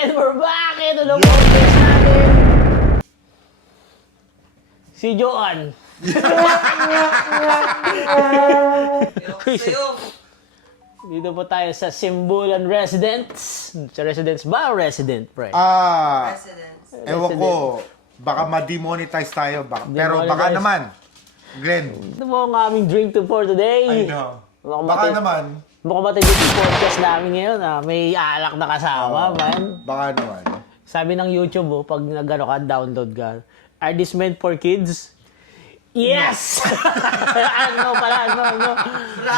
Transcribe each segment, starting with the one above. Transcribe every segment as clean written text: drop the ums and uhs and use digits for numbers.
And we're back! Ito na podcast natin. Si Joan. Dito po tayo sa Simbulan Residence. Sa residence ba o resident, pre? Residence. Ewan ko, baka ma-demonetize tayo. Pero baka Demonetize. naman, Glenn. Ito po ang aming drink to for today. I know. Mukhang Baka mati- naman. Mukhang matindi yung podcast namin ngayon. May alak na kasama, man. Baka naman. Sabi ng YouTube, pag nag-ano ka, download ka, are these meant for kids? Yes! ano pala, no.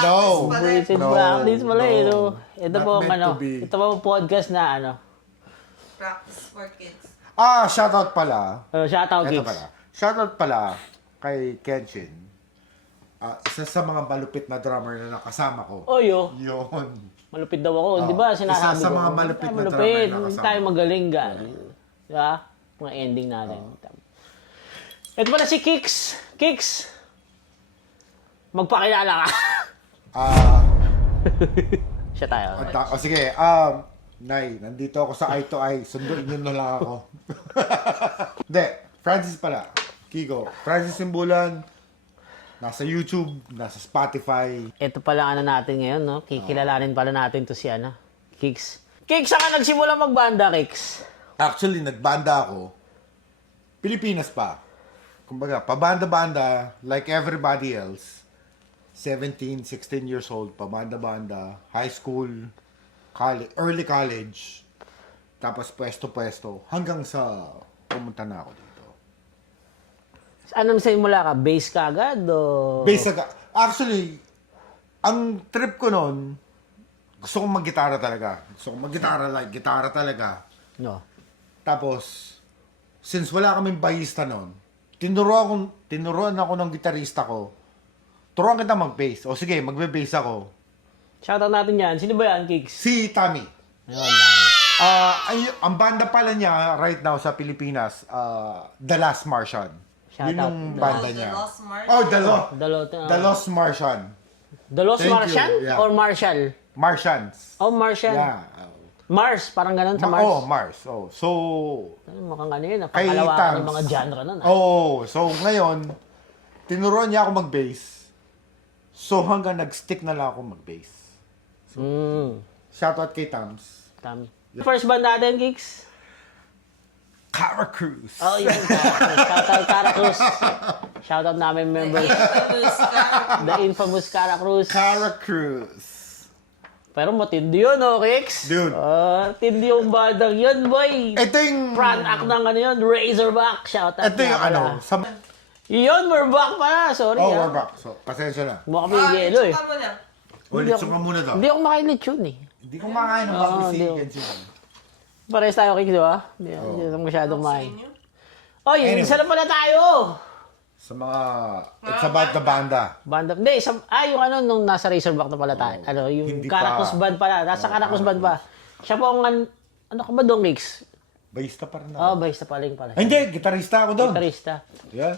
No. Buisit No, practice pala eh. no. No. Ito Not po ang meant ano, to be. ito po ang podcast na ano. Practice for kids. Shoutout pala. Shoutout Ito kids. pala. Shoutout pala kay Kenshin. Isa sa mga malupit na drummer na nakasama ko. Oyo, Yun. malupit daw ako. Di ba sinasabi isa sa ko? mga malupit na drummer malupit. na Hindi kasama. tayo magaling gan. Di ba? Mga ending natin. Ito pala si Kix. Kix, magpakilala ka. Siya tayo. Sige. Nay, nandito ako sa eye to eye. Sunduin nyo na lang ako. Hindi. Francis pala. Kigo. Francis Simbulan. Nasa YouTube. Nasa Spotify. Ito pala ano natin ngayon, no? Kikilalanin pala natin to si ano, Kix. Kix, saan ka nagsimula magbanda, Kix? Actually, nagbanda ako. Pilipinas pa. Kumbaga, pabanda-banda, like everybody else. 17, 16 years old, pabanda-banda, high school, college, early college, tapos pwesto-pwesto, hanggang sa pumunta na ako dito. Anong simula ka? Bass ka agad o... Actually, ang trip ko noon, gusto kong mag-gitara talaga. Gusto kong mag-gitara, like gitara talaga. No. Tapos, since wala kaming bahista noon, tinuruan ako ng gitarista ko. Turuan kita mag-bass. O sige, magbe-bass ako. Shoutout natin yan. Sino ba yan, Kix? Si Tommy. Ayun, dami. Ang banda pala niya right now sa Pilipinas, The Last Martian. Shout Yun out. yung banda The niya. Lost Martian. Oh, The Lost Martian. The Lost Thank you, Martian yeah. or Marshall? Martians. Oh, Martian. Yeah. Mars, parang ganun sa Mars. Mars. Oh, so, Ano, mukhang ano yun, kay pangkalawakan Tams. yung mga genre nun. So ngayon, tinuruan niya ako mag-bass. So hanggang nag-stick na lang ako mag-bass. Shoutout kay Tams. Tami. First band natin, Kix? Cara Cruz. Oh, yun. Shoutout Cara Cruz. Shoutout namin members. The infamous Cara Cruz. Cara Cruz. Pero matindi yun, no, Kix? Dude. Tindi yung bandang yun, boy. Ito yung... Front act ng ano yun, Razorback. Shoutout Ito yung nga pala. ano. Yun, we're back pala. Sorry, We're back. So, pasensya na. Mukha kami yung yelo, eh. Itsura mo na. Ulit ka muna daw. Hindi ako makain lechon, eh. Hindi ko makain ng bago si Kenshin. Pares tayo, Kix, di ba? Hindi ako masyadong Sa kumain. inyo? Oy, Anyway. isa na pala tayo. Sa mga... It's about the banda. Banda. Hindi, yung ano, nung nasa Razorback na pala tayo. Ano, yung Hindi Caracruz pa. Band pala. Nasa Caracruz Band pa. Siya po ang, ano ka ba doon, Kix? Bassista pa rin ako. Oh, bahista pala yung pala. Hindi, gitarista ako doon. Gitarista. Yeah.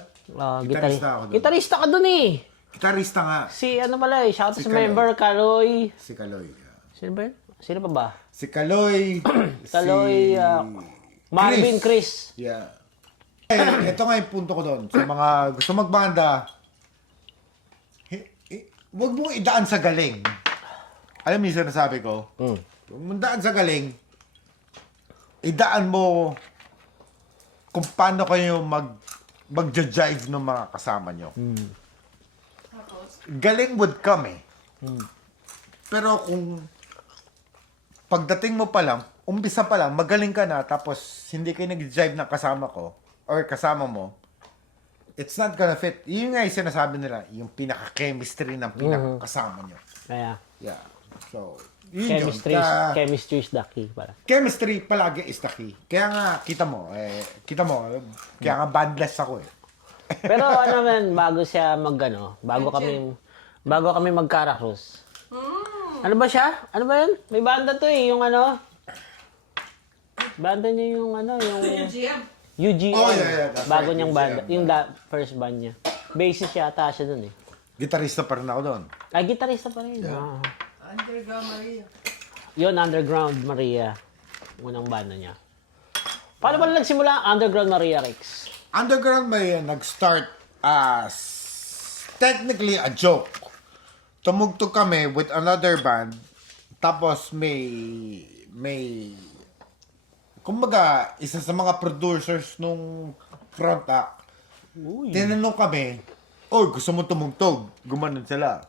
Gitarista ako doon. Gitarista ka doon, eh. Gitarista nga. Si ano pala, eh. Shout out Si sa member, Kaloy. Si Kaloy. Yeah. Sino ba yun? Sino pa ba? Si Kaloy. Kaloy, Marvin, Chris. Yeah. Ito nga yung punto ko doon. Sa mga gusto magbanda, huwag mong idaan sa galing. Alam mo yung sinasabi ko? Huwag mong daan sa galing. Idaan mo kung paano kayo mag-jive ng mga kasama nyo. Galing would come eh. Pero kung pagdating mo pa lang, umpisa pa lang, magaling ka na, tapos hindi kayo nag-jive ng kasama ko, or kasama mo, it's not gonna fit. Yun nga yung sinasabi nila, yung pinaka-chemistry ng pinaka-kasama nyo. Kaya, Yeah. So, yun chemistry, yun. chemistry is the key pala. Chemistry palagi is the key. Kaya nga, kita mo, kaya nga bandless ako eh. Pero ano man, bago kami mag-Caracruz. Ano ba siya? Ano ba yun? May banda to eh, yung ano. Banda niya yung ano, yung UGM. UGM. Oh, yeah, that's Bago right, niyang UGM. banda. Yung first band niya. Bassist yata siya dun eh. Gitarista pa rin ako doon. Ay, gitarista pa rin. Yeah. Ah. Underground Maria. Yun, Underground Maria. Unang banda niya. Paano ba nagsimula ang Underground Maria Rex? Underground Maria nag-start as technically a joke. Tumugtog kami with another band. Tapos may kumbaga, isa sa mga producers nung front act. Tinanong kami, "Oy, gusto mo tumugtog?" Gumanon sila.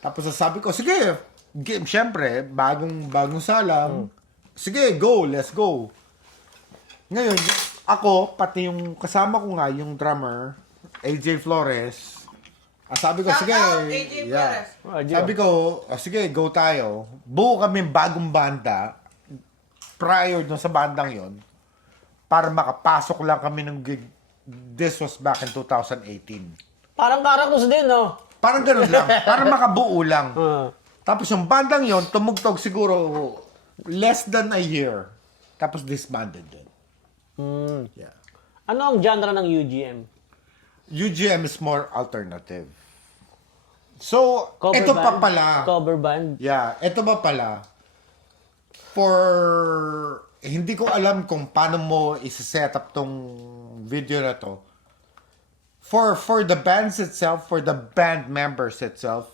Tapos sabi ko, "Sige, game, syempre, bagong salang. Sige, go, let's go." Ngayon, ako, pati yung kasama ko nga, yung drummer, AJ Flores, sabi ko, Shout sige, out, AJ Flores. Sabi ko, sige, go tayo. Buo kami bagong banda prior dun sa bandang yon para makapasok lang kami ng gig. This was back in 2018. Parang Cactus din, no? Parang ganun lang. Para makabuo lang. Ah. Tapos yung bandang yon tumugtog siguro less than a year. Tapos disbanded din. Yeah. Ano ang genre ng UGM? UGM is more alternative. So, Cover ito band? pa pala. Cover band? Yeah, ito pa pala. Hindi ko alam kung paano mo isa-set up tong video na to. For the bands itself, for the band members itself,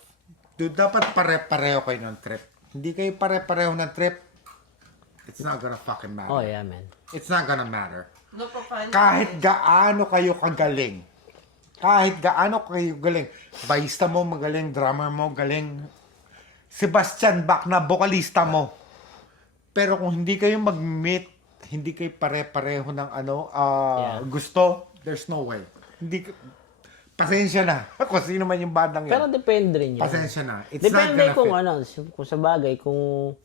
dapat pare-pareho kayo ng trip. Hindi kayo pare-pareho ng trip, it's not gonna fucking matter. Oh, yeah, man. It's not gonna matter. No profanity. Kahit gaano kayo kagaling. Kahit gaano kayo galing. Bassista mo magaling, drummer mo galing. Sebastian Bach na vocalista mo. Pero kung hindi kayo mag-meet, hindi kayo pare-pareho ng gusto, there's no way. Pasensya na. Kung sino man yung bandang yun. Pero depende rin yun. Pasensya na. It's Depende not gonna kung fit. kung sa bagay, kung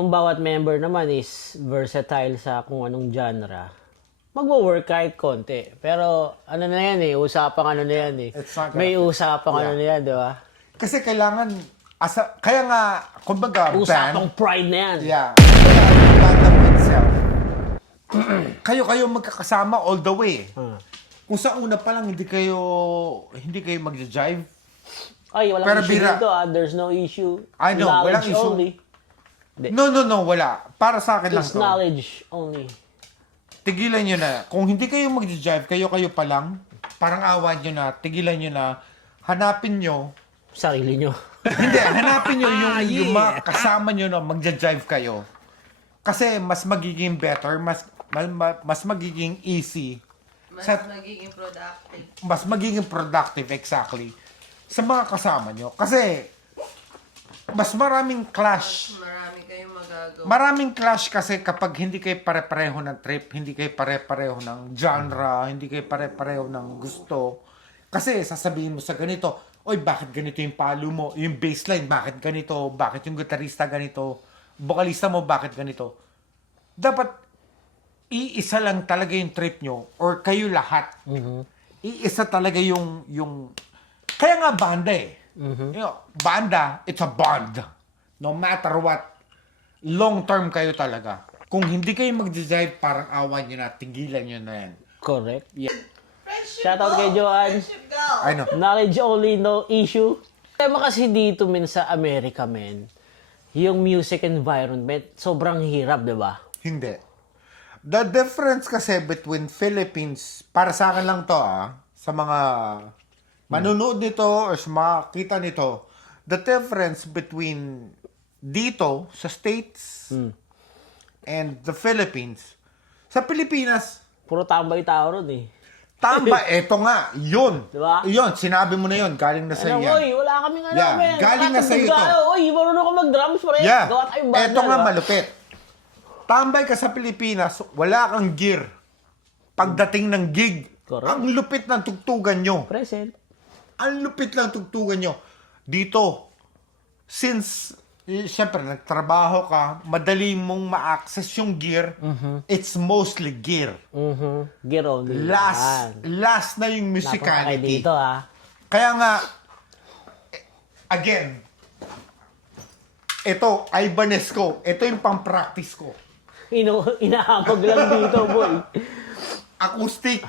ang bawat member naman is versatile sa kung anong genre, magwo-work kahit konti. Pero ano na yan usapang ano na yan It's not gonna May fit. usapang ano na yan, di ba? Kasi kailangan, kaya nga, kumbaga, Usapang pride na yan. Yeah. Kaya, banda mo itself, kayo magkakasama all the way. Kung sa una pa lang, hindi kayo magja-jive. Ay, walang Pero issue bira. dito There's no issue. I know, walang Knowledge issue. only. No, wala. Para sa akin lang It's to. knowledge only. Tigilan nyo na. Kung hindi kayo magja-jive, kayo pa lang, parang awan nyo na, tigilan nyo na, hanapin nyo, Sarili nyo. hindi, hanapin nyo yung mga kasama nyo na magja-jive kayo. Kasi mas magiging better, mas magiging easy, Magiging productive. mas magiging productive, exactly, sa mga kasama nyo. Kasi, mas maraming clash. Marami kayong magagawa. Maraming clash kasi kapag hindi kayo pare-pareho ng trip, hindi kayo pare-pareho ng genre, hindi kayo pare-pareho ng gusto. Kasi sasabihin mo sa ganito, oy, bakit ganito yung palo mo? Yung bassline, bakit ganito? Bakit yung gitarista ganito? Vocalista mo, bakit ganito? Dapat iisa lang talaga yung trip nyo or kayo lahat. Iisa talaga yung kaya nga banda You know, banda, it's a bond. No matter what, long-term kayo talaga. Kung hindi kayo mag-jive, parang awan nyo na, tigilan nyo na yan. Correct. Yeah. Friendship Shoutout go! kay Joanne. Friendship go! I know. Knowledge only, no issue. Tema kasi dito, sa Amerika, yung music environment, sobrang hirap, di ba? Hindi. The difference kasi between Philippines, para sa akin lang to sa mga manunood nito or sa mga kita nito, the difference between dito sa States and the Philippines, sa Pilipinas, Puro tambay tao ron tamba, eto nga, yun. Diba? Yun, sinabi mo na yun, galing na sa Ano, yan. oy, wala kaming Yeah, men. galing na sa'yo Tatugtog to. tayo. Oy, marunong ka mag-drums, pre. Yeah, Gawa tayong banda, eto nga diba? malupit. Tambay ka sa Pilipinas, wala kang gear. Pagdating ng gig, Correct. ang lupit ng tugtugan nyo. Present. Ang lupit lang tugtugan nyo. Dito, since, syempre, nagtrabaho ka, madali mong ma-access yung gear, it's mostly gear. Gear only. Last na yung Napunta kayo musicality. dito, Kaya nga, again, ito, Ivanesco, ito yung pang-practice ko. Inahamog lang dito, boy. Acoustic.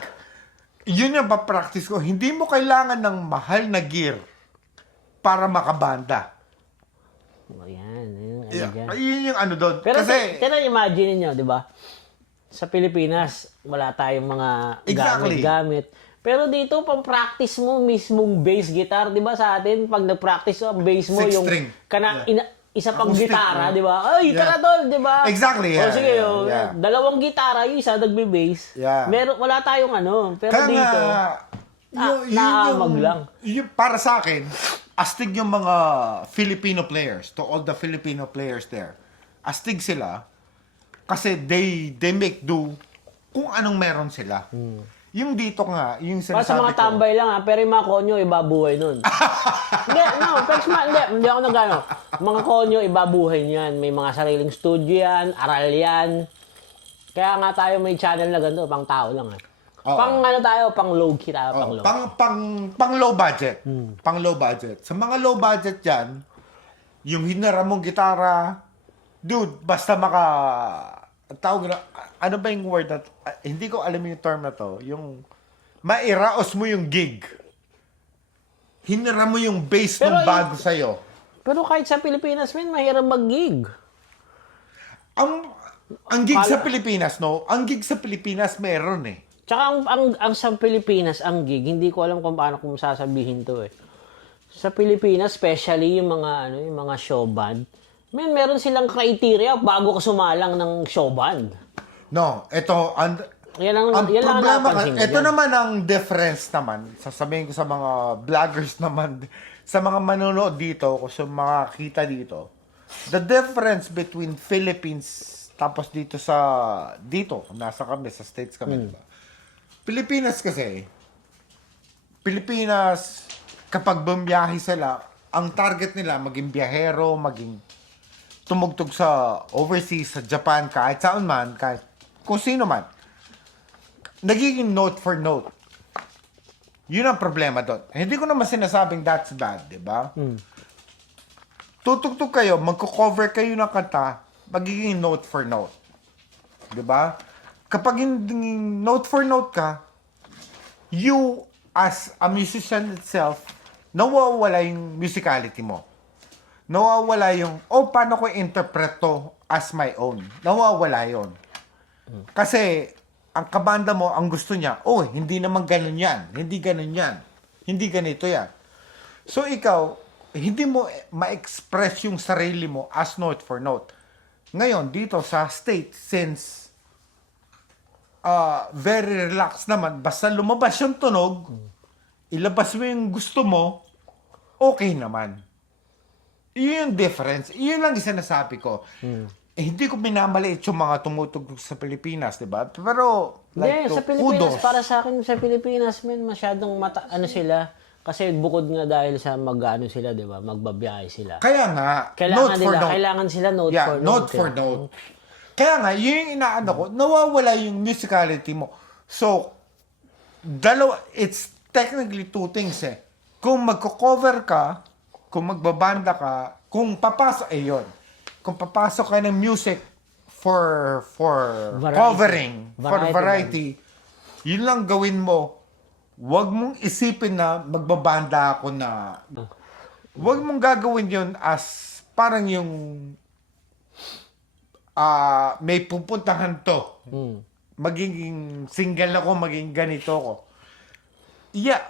Yun yung pa-practice ko. Hindi mo kailangan ng mahal na gear para makabanda. Ayan, yung ano Yeah, dyan. yun yung ano doon. Pero Kasi, imagine niyo, di ba? Sa Pilipinas, wala tayong mga Exactly. gamit. Pero dito, pang-practice mo mismong bass guitar, di ba sa atin, pag nag-practice ang bass mo, Six yung string. isa pang Acoustic, gitara, no? di ba? Ay, Yeah. tara tol, di ba? Exactly, yeah, O sige, yeah. dalawang gitara, yung isa nagbe-bass. Yeah. Wala tayong ano. Pero kaya dito, naamag lang. Para sa akin, astig yung mga Filipino players, to all the Filipino players there. Astig sila kasi they make do kung anong meron sila. Yung dito nga, yung Para sa sinasabi mga ko. tambay lang ha, pero yung mga konyo, ibabuhay nun. Hindi, no, hindi ako nagano. Mga konyo, ibabuhay niyan. May mga sariling studio yan, aral yan. Kaya nga tayo may channel na ganito, pang tao lang ha. Oo. Pang ano tayo, pang low-key tayo, pang low. Pang low budget. Pang low budget. Sa mga low budget yan, yung hinara mong gitara, dude, basta tawag na, ano ba yung word na, hindi ko alam yung term na to, yung, mairaos mo yung gig. Hinara mo yung bass Pero ng bago sa'yo. Pero kahit sa Pilipinas, man, mahirap mag-gig. Ang gig sa Pilipinas, no? Ang gig sa Pilipinas meron eh. Tsaka ang sa Pilipinas, ang gig, hindi ko alam kung paano kung sasabihin to eh. Sa Pilipinas, especially yung mga show band, meron silang criteria bago ka sumalang ng show band. No, ito, Yan ang problema, napansin ko ito dyan. naman ang difference naman, sasabihin ko sa mga vloggers naman, sa mga manonood dito, o sa mga kita dito, the difference between Philippines, tapos dito, nasa kami, sa States kami, diba? Pilipinas, kapag bumiyahe sila, ang target nila, maging biyahero, maging tumugtog sa overseas, sa Japan, kahit saan man, kahit kung sino man, nagiging note for note. Yun ang problema doon. Hindi ko naman sinasabing that's bad, di ba? Tutugtog kayo, magko-cover kayo ng kanta, magiging note for note. Di ba? Kapag hindi note for note ka, you as a musician itself, nawawala yung musicality mo. Nawawala yung, paano ko interpret to as my own? Nawawala yon. Kasi, ang kabanda mo, ang gusto niya, hindi naman ganun yan. Hindi ganun yan. Hindi ganito yan. So, ikaw, hindi mo ma-express yung sarili mo as note for note. Ngayon, dito sa state, since very relaxed naman, basta lumabas yung tunog, ilabas mo yung gusto mo, okay naman. Yun yung difference. Yun lang yung sinasabi ko. Hindi ko minamaliit yung mga tumutugtog sa Pilipinas, di ba? Pero, Hindi, sa Pilipinas, kudos. para sa akin, sa Pilipinas, masyadong sila. Kasi bukod nga dahil sa sila, di ba? Magbabiyahe sila. Kaya nga, Kailangan sila note for note. note for note. Kaya nga, yun yung inaano ko, nawawala yung musicality mo. So, it's technically two things eh. Kung magko-cover ka, kung magbabanda ka, kung papasok, yun. Kung papasok ka ng music for Variety. covering, for Variety variety, yun lang gawin mo. Huwag mong isipin na magbabanda ako na. Huwag mong gagawin yun as parang yung may pupuntahan to. Magiging single ako, maging ganito ako. Yeah,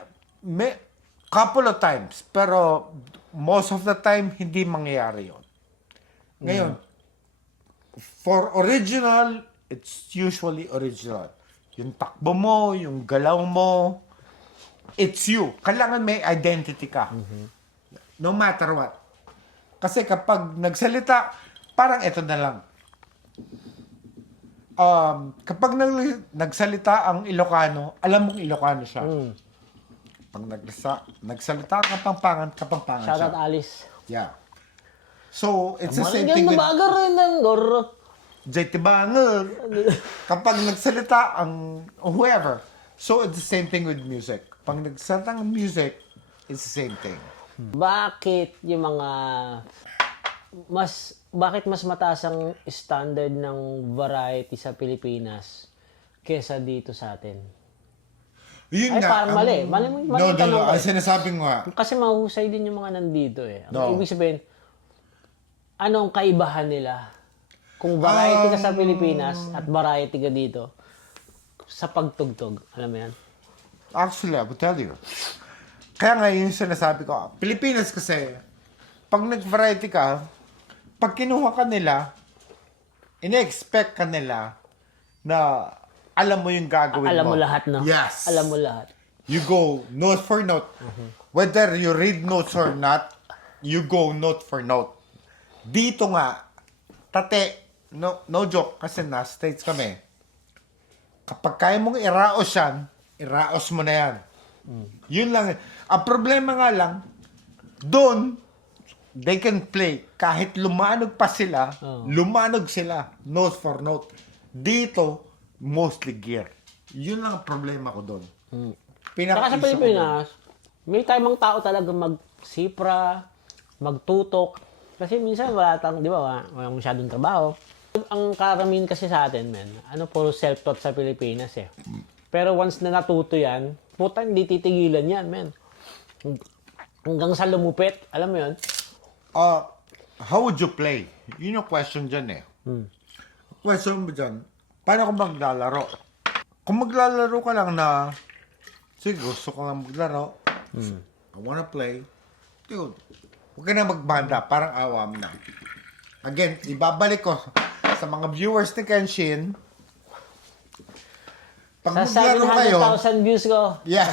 couple of times. Pero most of the time, hindi mangyayari yun. Ngayon, for original, it's usually original. Yung takbo mo, yung galaw mo, it's you. Kailangan may identity ka. No matter what. Kasi kapag nagsalita, parang ito na lang. Kapag nagsalita ang Ilocano, alam mong Ilocano siya. Pag nagsalita ang Kapampangan Shout siya. out Alice. Yeah. So, it's the same thing with JT Banger. Kapag nagsalita ang whoever. So, it's the same thing with music. Pag nagsalita ang music, it's the same thing. Bakit yung bakit mas mataas ang standard ng variety sa Pilipinas kesa dito sa atin? Yun Ay, parang mali. Mali tanong ko Ang eh. sinasabi ko nga. Kasi mahusay din yung mga nandito eh. Ang No. ibig sabihin, anong kaibahan nila? Kung variety ka sa Pilipinas at variety ka dito sa pagtugtog. Alam mo yan? Actually, I will tell you. Kaya nga yung sinasabi ko, Pilipinas kasi, pag nag-variety ka, pag kinuha ka nila, ina-expect ka nila na alam mo yung gagawin Alam mo. mo lahat, no? Yes. Alam mo lahat. You go note for note. Whether you read notes or not, you go note for note. Dito nga, no joke, kasi na States kami. Kapag kaya mong iraos yan, iraos mo na yan. Yun lang. Ang problema nga lang, doon, they can play. Kahit lumanog pa sila, lumanog sila. Note for note. Dito, mostly gear. Yun lang ang problema ko doon. Saka sa Pilipinas, may timang tao talaga magsipra, magtutok. Kasi minsan wala tang, di ba, walang masyadong trabaho. Ang karamihan kasi sa atin, men, puro self-taught sa Pilipinas eh. Pero once na natuto yan, puta, hindi titigilan yan, men. Hanggang sa lumupit, alam mo yun? How would you play? Yun yung question dyan eh. Question mo dyan, paano ka maglalaro? Kung maglalaro ka lang na, sige, gusto ko nga maglaro, I wanna play, dude, huwag ka na magbanda, parang awam na. Again, ibabalik ko sa mga viewers ni Kenshin, pag Sa maglaro kayo, 700,000 views ko. yeah.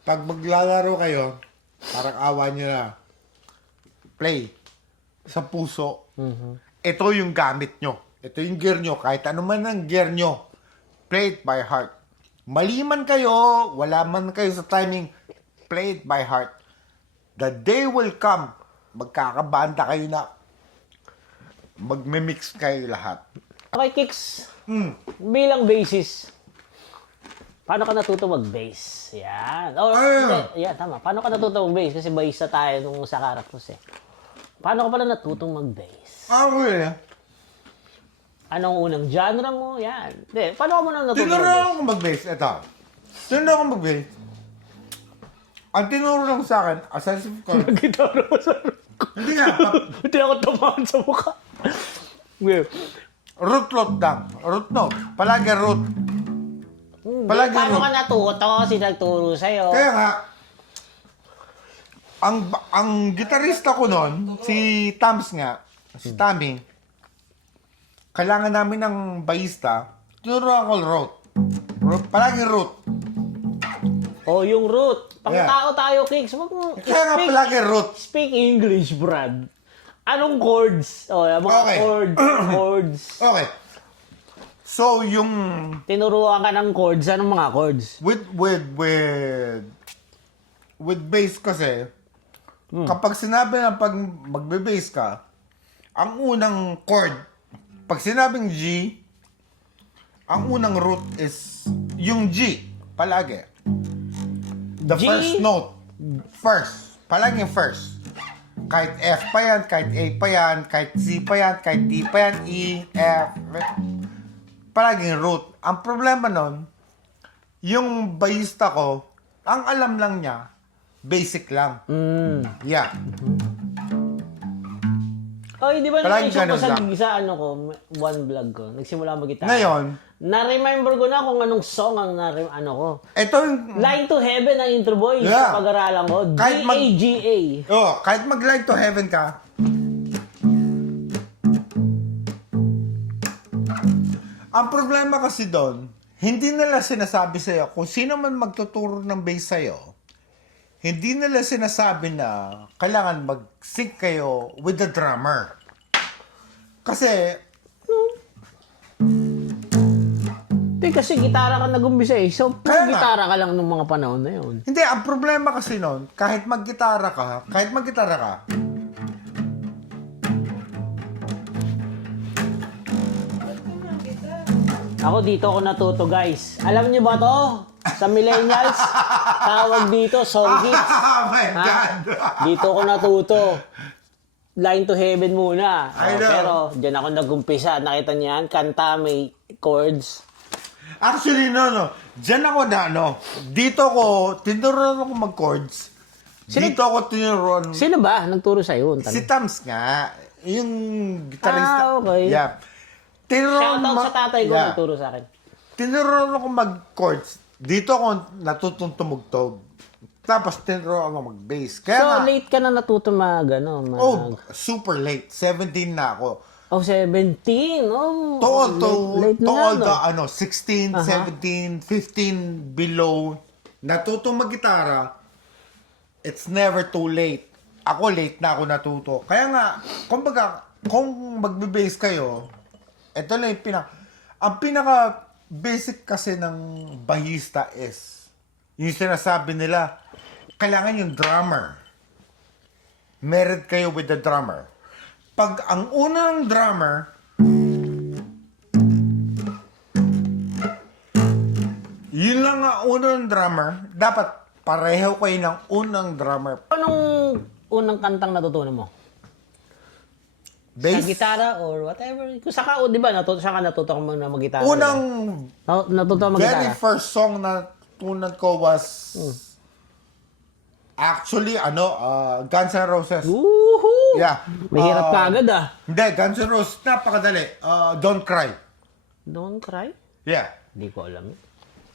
Pag maglalaro kayo, parang awa nyo na, play sa puso. Ito yung gamit nyo. Ito yung gear nyo. Kahit ano man ang gear nyo, play it by heart. Mali man kayo, wala man kayo sa timing, play it by heart. The day will come, magkakabanda kayo na, magme-mix kayo lahat. Okay, Kicks. Bilang basis, paano ka natuto mag-bass? Yan. Hindi. Yan, tama. Paano ka natuto mag-bass? Kasi bass na tayo nung sa Caracruz eh. Paano ka pala natutong mag-bass? Okay. Anong unang genre mo? Yan. Hindi. Paano ka muna natuto Tinuro mag-bass? ako mag-bass. Ito. Tinuro ako mag-bass. Ang tinuro lang sa akin, a sense of chord. Gitara mo sa Hindi nga, Hindi ako tumahan sa mukha. Well, root note lang. Root note. Palagi root. Palagi paano root. ka natuto? Si nagturo sa'yo. Kaya nga, ang gitarista ko noon, si Tams nga, si Tammy, kailangan namin ng bahista, tinuro ako root. Palagi root. Oh, yung root. Yeah. Pang-tao tayo, Kicks. Wag mo Kaya nga palagi root. speak English, Brad. Anong chords? Oh, mga Okay. chords. Okay. So, yung Tinuruan ka ng chords. Anong mga chords? with bass kasi, kapag sinabi na pag magbe-bass ka, ang unang chord, pag sinabing G, ang unang root is yung G, palagi. The G? first note, first, palagi first. Kahit F pa yan, kahit A pa yan, kahit C pa yan, kahit D pa yan, E, F, palaging root. Ang problema nun, yung bayista ko, ang alam lang niya, basic lang. Yeah. Oy, di ba Palagi na-show ko ganun sa one vlog ko, nagsimula mag-gitara. Ngayon, Na-remember ko na kung anong song ang ko. ito yung, Line to Heaven ang intro boy. Yeah. Sa pag-aralan ko. Kahit mag- G-A-G-A. kahit mag-light to heaven ka, ang problema kasi doon, hindi nila sinasabi sa'yo, kung sino man magtuturo ng bass sa'yo, hindi nila sinasabi na kailangan mag-sync kayo with the drummer. Kasi, Hindi kasi gitara ka nag-umpisa eh. So, Kaya nga. gitara ka lang nung mga panahon na yun. hindi, ang problema kasi noon, kahit mag-gitara ka, Ako dito ako natuto guys. Alam niyo ba to? Sa millennials, tawag dito song hits. oh my Ha? God! Dito ako natuto. Line to Heaven muna. I know. Pero dyan ako nag-umpisa. Nakita niyan, kanta may chords. Actually, no. Diyan ako na, dito ko, tinuruan ako mag-chords. Dito ako tinuruan. Sino ba nagturo sa'yo? Si Tams nga. Yung gitarista. Okay. Yeah. Tinuruan Shoutout sa tatay ko nagturo sa akin. Tinuruan ako mag-chords. Dito ako natutong tumugtog. Tapos tinuruan ako mag-bass. Kaya So, nga, late ka na natuto super late. 17 na ako. Oh, 17. Oh, To late all na, the 16, 17, 15 below, natutong mag-gitara, it's never too late. Ako late na ako natuto. Kaya nga, kumbaga, kung magbe-bass kayo, ito lang yung ang pinaka basic kasi ng bahista is, yung sinasabi nila, kailangan yung drummer. Merit kayo with the drummer. Pag ang unang drummer, yun lang ang unang drummer, dapat pareho kayo ng unang drummer. Anong unang kantang natutunan mo? Sa Bass? gitara or whatever. Kung saka, di ba, saka natuto ko na mag-gitara. Unang, natuto ko very mag-gitara. first song na tunan ko was, actually, Guns N' Roses. Woohoo! Yeah. Mahirap ka agad Hindi, Guns N' Roses, napakadali. Don't Cry. Don't cry? Yeah. Hindi ko alam.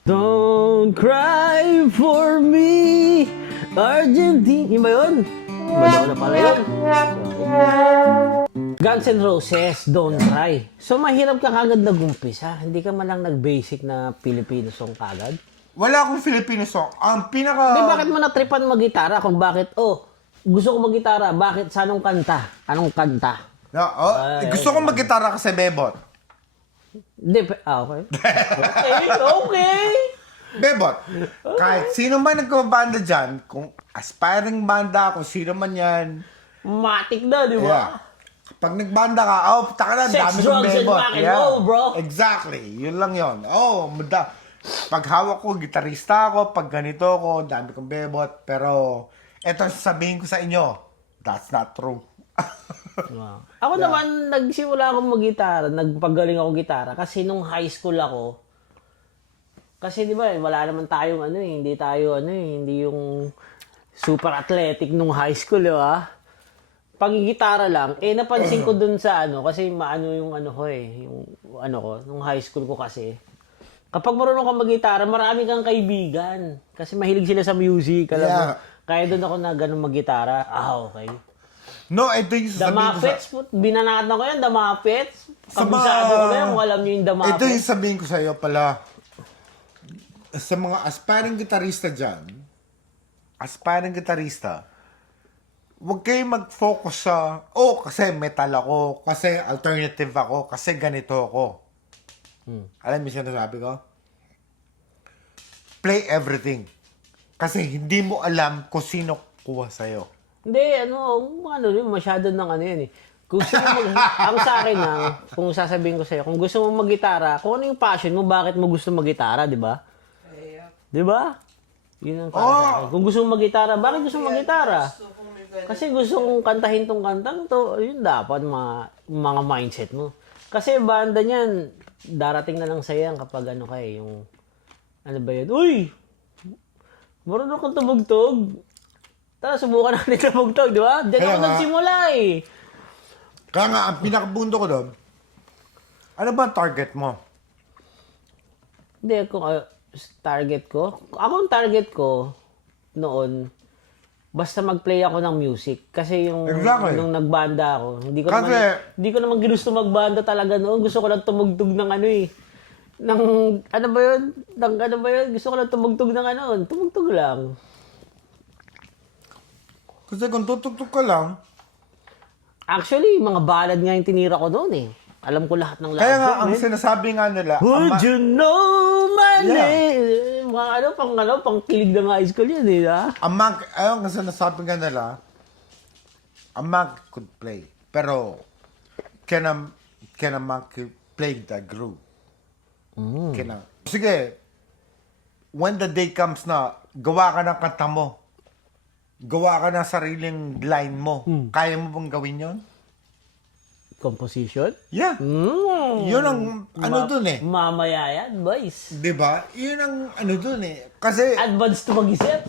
Don't cry for me, Argentina. Yung ba yun? Badaw na pala yun. Guns N' Roses, Don't Cry. So, mahirap ka kagad nag-umpisa. Hindi ka man lang nag-basic na Filipino song kagad. Wala akong Filipino song. Ang pinaka... Di, bakit mo natripan mag-gitara? Kung bakit, gusto ko mag-gitara. Bakit? Sa anong kanta? Anong kanta? No, gusto ko mag-gitara kasi bebot. Hindi, okay. Okay. Bebot. Kahit sino man nagkabanda dyan, kung aspiring banda, kung sino man yan, Matik na, di ba? yeah. Pag nagbanda ka, taka na, Sex, dami ng drugs, and bebot. rock and roll, bro. Exactly. Yun lang yun. Pag hawak ko, gitarista ako, pag ganito ako, dami kong bebot. Pero, eto sasabihin ko sa inyo, that's not true. Wow. Ako naman, nagsimula akong mag-gitara, nagpagaling ako gitara kasi nung high school ako, kasi di ba, wala naman tayong hindi tayo hindi yung super athletic nung high school, di ba? Pag-gitara lang, napansin ko dun sa kasi yung nung high school ko kasi, kapag marunong kang mag-gitara, marami kang kaibigan. Kasi mahilig sila sa music, alam mo. Yeah. Kaya doon ako na ganun mag-gitara. Okay. No, ito yung The sasabihin ko sa... Muppets, binanatan ko yan, The Muppets. Kabisado ko na yan kung alam nyo yung The Muppets. Ito yung sabihin ko sa iyo pala. Sa mga aspiring gitarista dyan, huwag kayo mag-focus sa, kasi metal ako, kasi alternative ako, kasi ganito ako. Alam mo yung sinasabi ko? Play everything. Kasi hindi mo alam kung sino kuha sa'yo. Hindi, masyado ng yan eh. Kung sino ang sa akin kung sasabihin ko sa'yo, kung gusto mo mag-gitara, kung ano yung passion mo, bakit mo gusto mag-gitara, di ba? Di ba? Yun ang para sa akin. Kung gusto mo mag-gitara, bakit gusto mo mag-gitara? Kasi gusto kong kantahin tong kantang to, yun dapat mga mindset mo. Kasi banda niyan, darating na lang sa'yo yan kapag yung, uy! Marunong kang tumugtog. Tara, subukan natin tumugtog, di ba? Diyan ako nagsimula eh. Kaya nga, ang pinakabundo ko doon, ano ba ang target mo? Hindi, target ko? Ang target ko noon, basta mag-play ako ng music. Kasi nung nagbanda ako, hindi ko naman ginusto magbanda talaga noon. Gusto ko lang tumugtog ng Gusto ko lang tumugtog ng tumugtog lang. Kasi kung tutugtog ka lang, Actually, mga ballad nga yung tinira ko noon eh. Alam ko lahat ng kaya nga, ang sinasabi nga nila, Would you know my name? Mga pang kilig ng high school yun eh, ha? ayun kasi sinasabi nga nila, a monk could play, pero can a monkey play the groove? Sige, when the day comes na, gawa ka ng kanta mo, gawa ka ng sariling line mo, kaya mo bang gawin yon? Composition? Yeah. Yun ang dun eh. Mamaya yan, boys. Diba? Yun ang dun eh. Kasi, Advanced to mag-isip.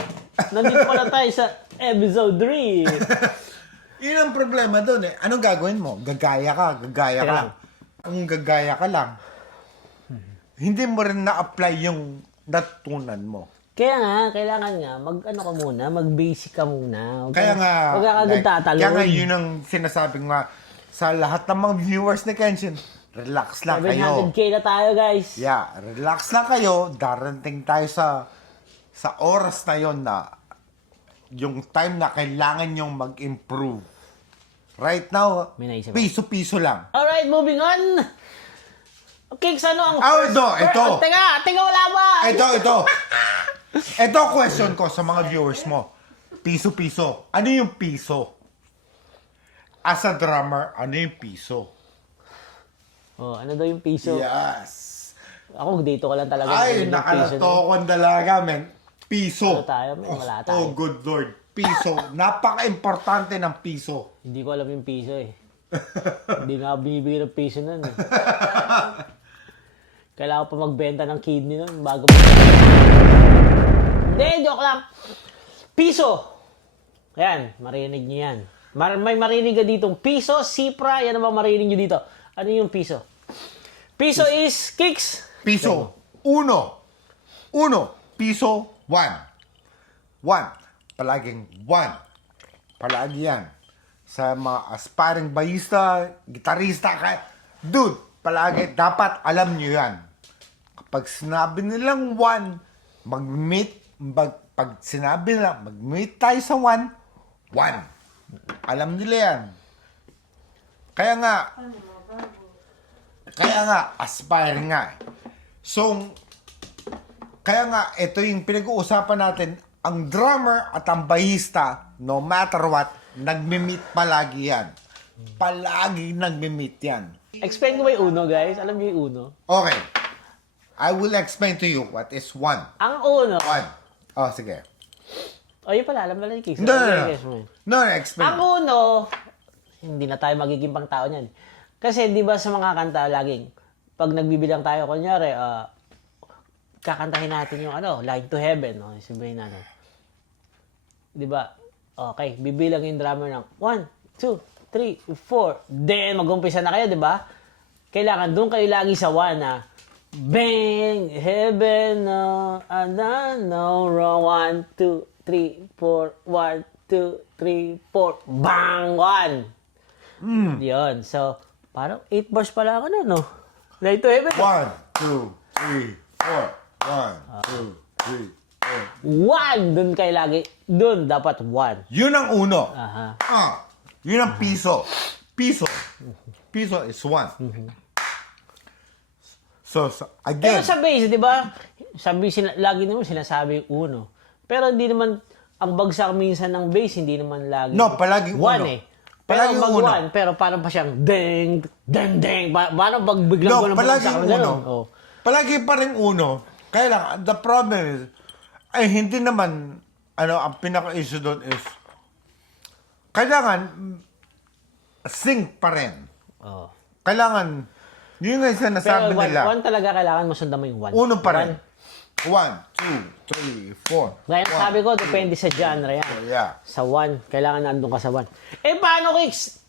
Nandito pala tayo sa Episode 3. Yun ang problema doon eh. Anong gagawin mo? Gagaya ka. Teka lang. Kung gagaya ka lang, hindi mo rin na-apply yung natutunan mo. Kaya nga, kailangan nga, ano ka muna, mag-basic ka muna. Kaya nga, Huwag ka agad tatalon. kaya nga yun ang sinasabi nga sa lahat ng mga viewers ni Kenshin, relax lang kayo. 700k na tayo, guys. Yeah, relax lang kayo. Darating tayo sa oras na yon na yung time na kailangan nyong mag-improve. Right now, May naisip ako. piso-piso lang. Alright, moving on. Okay, ano ang Ito. Teka, wala ba? Ito question ko sa mga viewers mo. Piso-piso. Ano yung piso? As a drummer, ano yung piso? Oh, ano daw yung piso? Yes. Ako, dito ka lang talaga. Ay, ng piso na yun. nakalatokan dalaga, men. Piso. Ano tayo, men? Wala tayo. Oh, good Lord. Piso. Napaka-importante ng piso. Hindi ko alam yung piso eh. Hindi nga ako binibigyan ng piso nun eh. Kailangan pa magbenta ng kidney nun bago Hindi, joke lang. Piso. Yan, marinig niyo yan. May marinig ka ditong piso, sipra, yan ang marinig niyo dito. Ano yung piso? Piso is kicks. Piso. Uno. Piso. One. Palaging one. Palagi yan. Sa mga aspiring bayista, gitarista, dude, palagi, dapat alam nyo yan. Kapag sinabi nilang one, pag sinabi nila, mag-meet tayo sa one. Alam nila yan. Kaya nga, aspiring nga. So, kaya nga, ito yung pinag-uusapan natin, ang drummer at ang bahista, no matter what, nagmi-meet palagi yan. Palagi nagmi-meet yan. Explain ko ba yung uno, guys? Alam niyo yung uno? Okay. I will explain to you what is one. Ang uno. One. Oh, sige. O, yun pala, alam mo lang yung kicks. No, explain. Ang uno, hindi na tayo magiging pang tao niyan. Kasi di ba sa mga kanta laging, pag nagbibilang tayo, kunyari, kakantahin natin yung Line to Heaven. No? Sabihin natin. Di ba? Okay, bibilang yung drummer ng 1, 2, 3, 4. Then, mag-umpisa na kayo, di ba? Kailangan doon kayo lagi sa 1 na bang, heaven, no, no, wrong, 1, 2, 3, 4, 1, 2, 3, 4, bang, 1. Yun. So, parang 8 bars pala ako no? Line to Heaven. 1, 2, 3, 4. 1, 2, 3, 4. 1! Doon kayo lagi. Doon, dapat 1. Yun ang uno. Aha. Yun ang piso. Piso is one. So, Pero again, sa bass, di ba? Lagi naman sinasabi yung uno. Pero hindi naman, ang bagsak minsan ng bass, hindi naman lagi. No, palaging uno. 1 eh. Pero Palaging pag uno. 1, pero parang pa siyang deng, deng, deng. Paano pag biglang ko ng bagsak palaging ng gano'n? uno. Oh. Palagi pa rin uno. Kaya lang, the problem is, ay hindi naman, ang pinaka-issue doon is, kailangan, sync pa rin. Oh. Kailangan, yun nga yung Pero sinasabi nila. 1 talaga kailangan mo sundan mo yung 1. Uno pa rin. 1, 2, 3, 4. Ngayon sabi ko, depende sa genre yan. Yeah. Sa 1, kailangan nandun ka sa 1. Eh, paano, Kicks?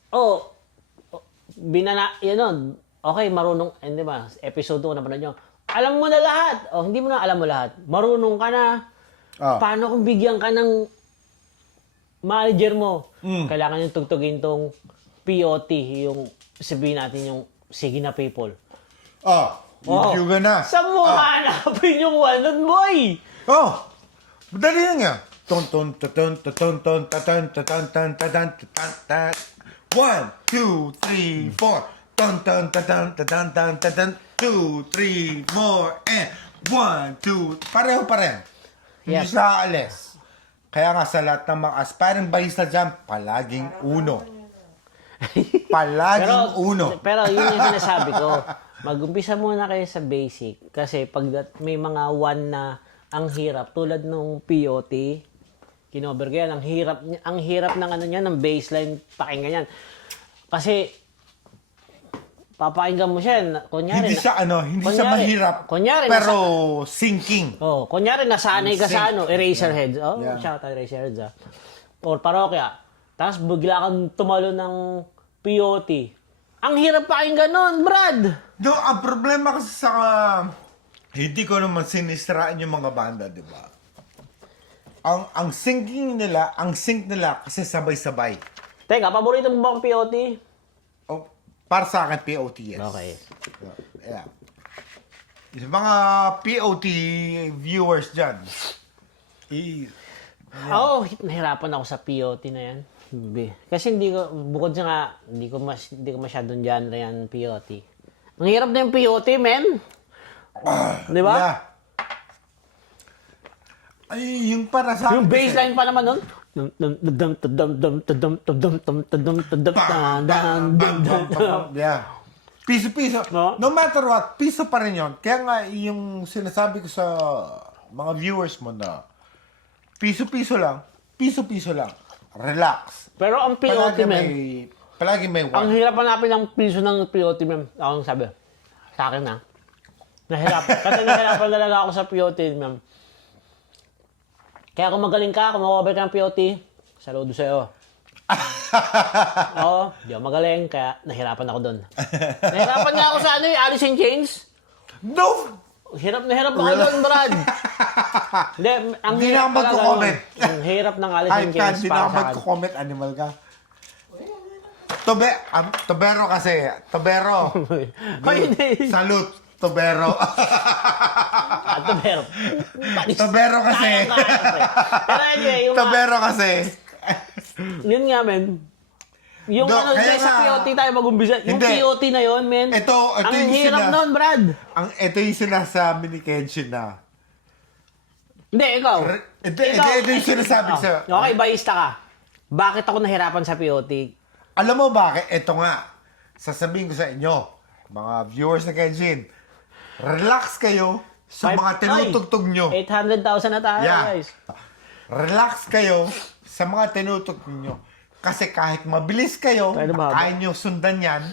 Yan o. Okay, marunong, di ba, episode 2 na pala nyo. Alam mo na lahat. Hindi mo na alam mo lahat. Marunong ka na. Paano kung bigyan ka ng manager mo? Kailangan yung tugtugin tong POT, yung sabihin natin yung Sige na People. Yung na. Saan mo hanapin yung 1 nun, boy? Madali lang yan. Ton ton ton ton ton ton ton ton ton ton ton 1, 2, 3, 4. Ton ton ton ton ton ton 2, 3, more, and 1, 2. Pareho pa rin. Hindi Yes. sa aalis. Kaya nga sa lahat ng mga aspiring bahista dyan, palaging uno. Palaging uno. Pero yun yung sinasabi ko. Mag-umpisa muna kayo sa basic. Kasi pag may mga 1 na ang hirap, tulad nung POT, kinover ko yan, ang hirap ng ng baseline, pakinggan yan. Kasi, papakinggan mo siya, kunyari. Hindi siya mahirap, kunyari, pero sinking. kunyari nasanay ka sa Sync. Eraserheads. Yeah. Shout out Eraserheads, or parokya, tapos bigla kang tumalo ng POT. Ang hirap pakinggan nun, Brad! No, ang problema kasi sa... hindi ko naman sinisiraan yung mga banda, di ba? Ang sync nila kasi sabay-sabay. Teka, paborito mo ba ang POT? Oh, para sa akin, POT, yes. Okay. Yeah. Yung mga POT viewers dyan, Oo, nahirapan ako sa POT na yan. Kasi hindi ko, bukod sa nga, hindi ko masyadong genre yan POT. Ang hirap na yung POT, men. Di ba? Yeah. Ay, yung para sa Yung akin kasi- baseline pa naman nun. Yeah. Piso-piso. No? No matter what, piso pa rin yun. Kaya nga, yung sinasabi ko sa mga viewers mo na piso-piso lang, piso-piso lang. Relax. Pero ang POT, men, Palagi may ang one. hirap hanapin ng piso ng POT, men. Ako ang sabi. Sa akin, ha? Nahirapan talaga ako sa POT, men. Kaya kung magaling ka, kung makover ka ng POT, saludo sa'yo. Oo, di ako magaling, kaya nahirapan ako doon. Nahirapan nga ako sa Alice in Chains. No! Hirap na hirap ako doon, Brad. Hindi, ang Hindi hirap na ako talaga magko-comment. nun. Ang hirap ng Alice Ay, in Pan, Chains di na para ako sa akin. magko-comment, animal ka. Tobero kasi. Tobero. Ay, hindi. Salute. Tobero. Ato, pero. Tobero kasi. Pero anyway, yung Tobero kasi. yun nga, men. Yung No, ano, kaya sa nga- POT tayo mag-umbisa. Yung Hindi. POT na yun, men. Ito ang yung hirap nun, Brad. Ito yung sinasabi ni Kenshin na. Hindi, ikaw. Ito yung sinasabi Oh, sa... okay, bayista ka. Bakit ako nahirapan sa POT? Alam mo bakit? Ito nga. Sasabihin ko sa inyo, mga viewers na Kenshin, relax kayo sa mga tinutugtog nyo. 800,000 na tayo, Yeah. guys. Relax kayo sa mga tinutugtog nyo. Kasi kahit mabilis kayo, Pwede ba? kaya nyo sundan yan,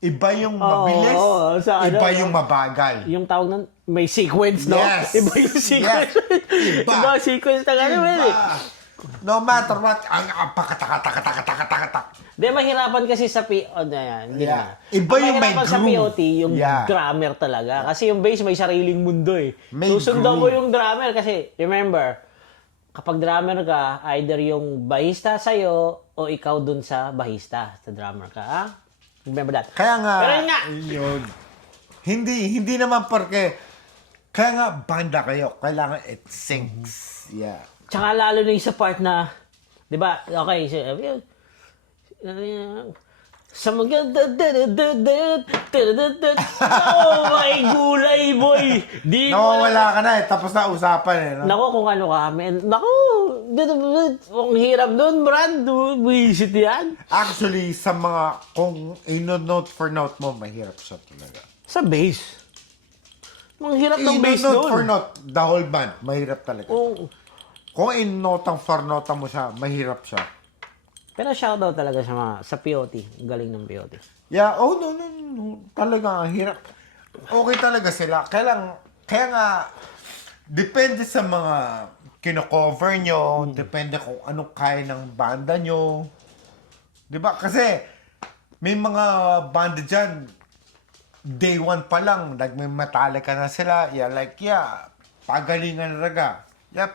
iba yung mabilis, oo, sa ano, iba no? yung mabagal. Yung tawag nun, may sequence, no? Yes. Iba yung sequence. Yes. Iba. Iba yung sequence na gano'n, men. No matter what, ang pakataka-taka-taka-taka-taka. Di, mahirapan kasi sa POT. Hindi Yeah. na. Iba Ang yung may mahirapan sa groove. POT, yung Yeah. drummer talaga. Kasi yung bass may sariling mundo eh. May Susundan mo groove. yung drummer kasi, remember, kapag drummer ka, either yung bahista sa'yo o ikaw dun sa bahista, sa drummer ka. Ha? Remember that. Kaya nga, Pero yun nga, yun. Hindi naman porque, kaya nga, banda kayo. Kailangan it syncs. Yeah. tsaka lalo na yung sa part na, di ba, okay, sa mga oh my gulay boy, di mo Nawawala ka na eh. Tapos na usapan eh. No? nako kung ano ka, men. Nako, ang hirap nun, Brad. Buisit yan. Actually, sa mga, kung note for note mo, mahirap siya talaga. Sa bass. Ang hirap ng bass note for nun. note, the whole band, mahirap talaga. Oh. Kung in-notang for nota mo siya, mahirap siya. Pero shoutout talaga sa POT. Ang galing ng POT. Yeah, no. Talaga, ang hirap. Okay talaga sila. Kaya nga, depende sa mga kino-cover nyo, depende kung anong kaya ng banda nyo. Diba? Kasi, may mga banda dyan, day one pa lang, nagme-Metallica na sila. Pagalingan na raga. Yep.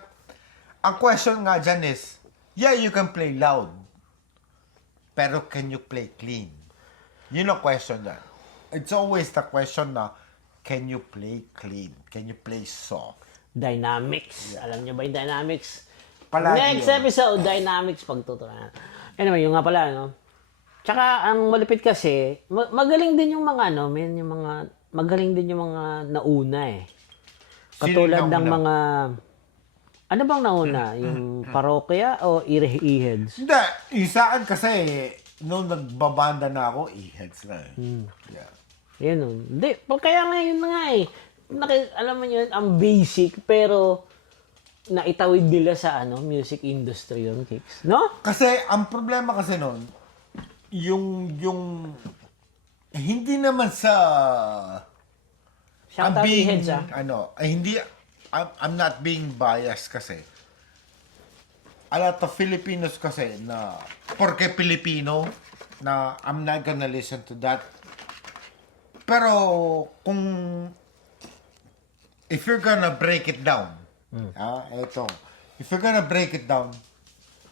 Ang question nga dyan is, you can play loud. Pero can you play clean? Yun ang question dyan. It's always the question na, can you play clean? Can you play soft? Dynamics. Alam niyo ba yung dynamics? Palagi Next yun. episode, dynamics pagtutunan. Anyway, yung nga pala, no? Tsaka, ang malupit kasi, magaling din yung mga, magaling din yung mga nauna eh. Katulad Sino yung ng nauna? mga, ano bang nauna? Yung parokya o Iheads? Hindi, yung sa akin kasi, nung nagbabanda na ako, e-heads na eh. Yeah. Yun, no? Hindi, kaya nga yun na nga eh. Alam mo yun, ang basic, pero naitawid nila sa music industry yun, Kicks. No? Kasi, ang problema kasi nun, yung hindi naman sa Shout out Iheads, ah. hindi, I'm not being biased kasi. a lot of Filipinos kasi na, porque Filipino, na I'm not gonna listen to that. Pero, kung, if you're gonna break it down, if you're gonna break it down,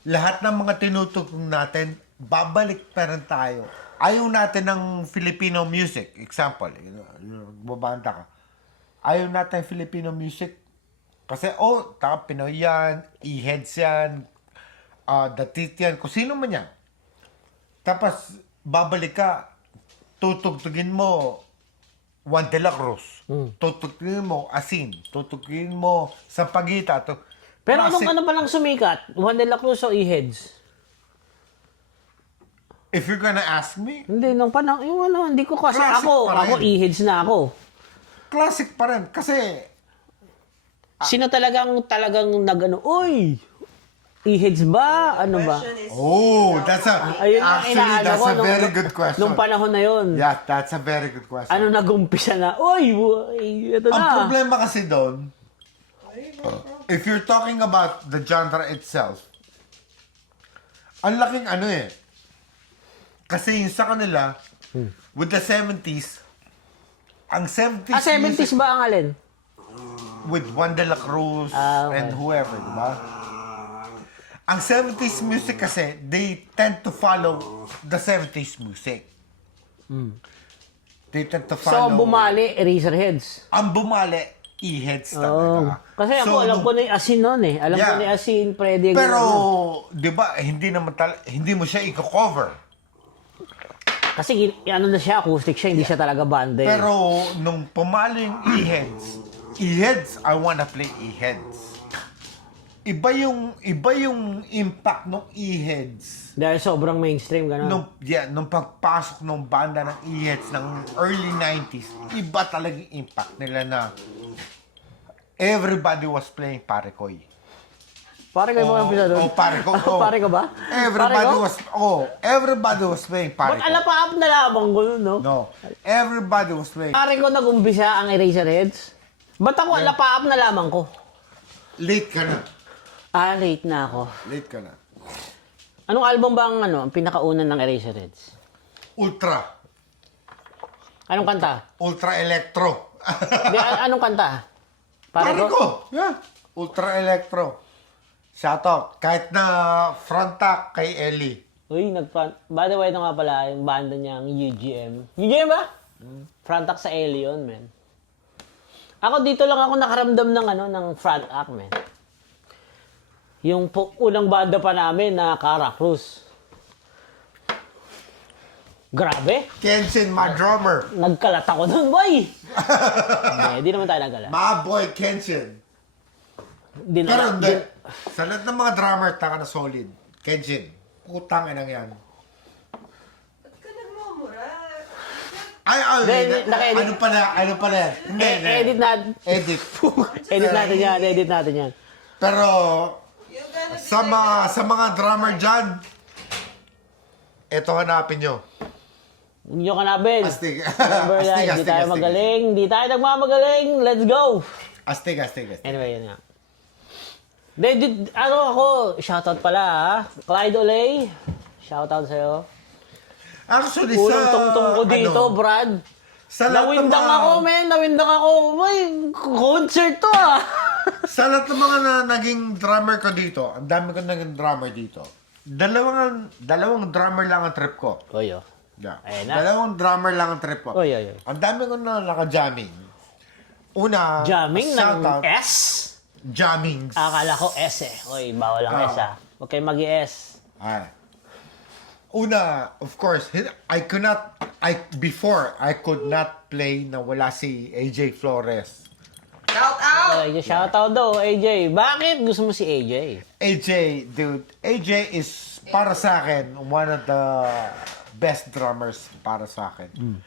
lahat ng mga tinutugtog natin, babalik pa rin tayo. Ayaw natin ng Filipino music. Example, babanta ka. Ayaw natin ng Filipino music. Kasi, Pinoy yan, E-heads yan, Datit yan, kung sino man yan. Tapos, babalik ka, tutugtugin mo Juan de la Cruz. Tutugtugin mo Asin. Tutugtugin mo Sampaguita. Pero anong palang sumikat? Juan de la Cruz o E-heads? If you're gonna ask me, Hindi, nung panang, hindi ko kasi Classic ako pa rin. E-heads na ako. classic pa rin. Kasi, Sino talagang uy, E-heads ba? Ano ba? Question is, that's Ayun ang actually, inaano that's ko a very good question. Nung panahon na yun. Yeah, that's a very good question. Ano nagumpisa na? Uy, ito Ang na. problema kasi doon, if you're talking about the genre itself, ang laking kasi yung sa kanila, with the 70s, ang 70s, 70s music, ba ang alin? with Juan de la Cruz Okay. and whoever, diba? Ang 70s music kasi, they tend to follow the 70s music. They tend to So, follow... bumali, Eraserheads. Ang bumali, E-heads Oh. talaga. Kasi ako, So, alam ko na yung Asin nun eh. Alam ko Yeah. na yung Asin, Freddy. Pero, di ba, hindi mo siya i-cover. Kasi ano na siya, acoustic siya, hindi siya talaga banda eh. Pero, nung pumalo yung E-heads, I wanna play E-heads. Iba yung impact ng E-heads. Dahil sobrang mainstream, gano'n. Nung pagpasok ng banda ng E-heads ng early 90s, iba talaga yung impact nila na everybody was playing Parekoy. Pare kayo mga episode. Pare ko. Pare ka ba? Everybody was playing Ba't Parekoy. alapaap na lamang ko nun, no? No, everybody was playing. Pare ko nag-umpisa ang Eraserheads. Ba't ako alapaap na lamang ko? Late ka na. Late na ako. Late ka na. Anong album ba ang pinakaunan ng Eraserheads? Ultra. Anong kanta? Ultra Electro. Di, anong kanta? Pare ko? Pareco. Yeah. Ultra Electro. Shoutout. Kahit na frontak kay Ellie. Uy, by the way, ito nga pala, yung banda niyang UGM. UGM ba? Frontak sa Alien, man. Ako dito lang ako nakaramdam ng front act, man. Yung unang banda pa namin na Cara Cruz. Grabe. Kenshin, my drummer. Nagkalat ako nun, boy. Hindi naman tayo nagkalat. My boy Kenshin. Pero hindi. Sa lahat ng mga drummer, taka na solid. Kenshin. Putang inang yan. ba't ka nagmumura? Hindi, naka-edit. Ano pala yan? Hindi. Edit natin. Edit. Edit natin yan. Pero, You're gonna be sa mga drummer dyan, eto hanapin nyo. Huwag nyo kanabin. Astig. Remember Astig, that, astig, di tayo astig. magaling, di tayo nagmamagaling, let's go! Astig. Anyway, yun nga. Ako, shoutout pala ha. Clyde Olay, shoutout sa'yo. Actually, Unang tungtong ko dito, Brad. sa lahat ng Nawindang mga, ako, men. Nawindang ako. May concert to ah. sa lahat ng mga naging drummer ko dito, ang dami ko naging drummer dito. Dalawang drummer lang ang trip ko. Oy, oh. Yeah. Ayan na. Dalawang drummer lang ang trip ko. Oy. Ang dami ko na naka-jamming. Una, Jamming ng shoutout, S? Jammings. Akala ko S eh. Oy, bawal ang S ah. Huwag kayo mag-S. Ah. Una, of course, before, I could not play na wala si AJ Flores. Shout out! Shoutout daw, AJ. Bakit gusto mo si AJ? AJ is, para sa akin, one of the best drummers para sa akin.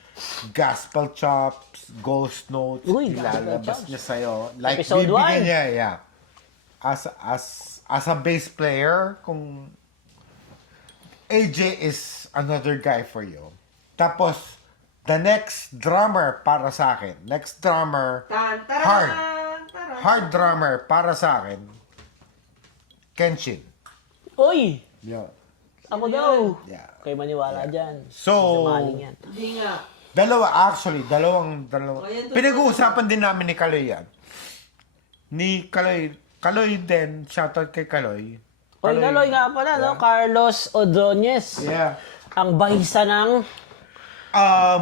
Gospel chops, ghost notes, Uy, gospel ilalabas chops. niya sa'yo. Like, Episode bibigyan 1. niya, yeah. As a bass player, kung AJ is another guy for you. Tapos, the next drummer para sa akin, hard drummer para sa akin, Kenshin. Uy! Yeah. Ako daw. Yeah. Kayo maniwala dyan. So, Maling yan. Hindi nga. dalawang. O, yan, Pinag-uusapan din namin ni Kaloy yan. Ni Kaloy din, shoutout kay Kaloy. Oy, Kaloy nga pala, no? Carlos Ordonez. Yeah. Ang bahisa ng...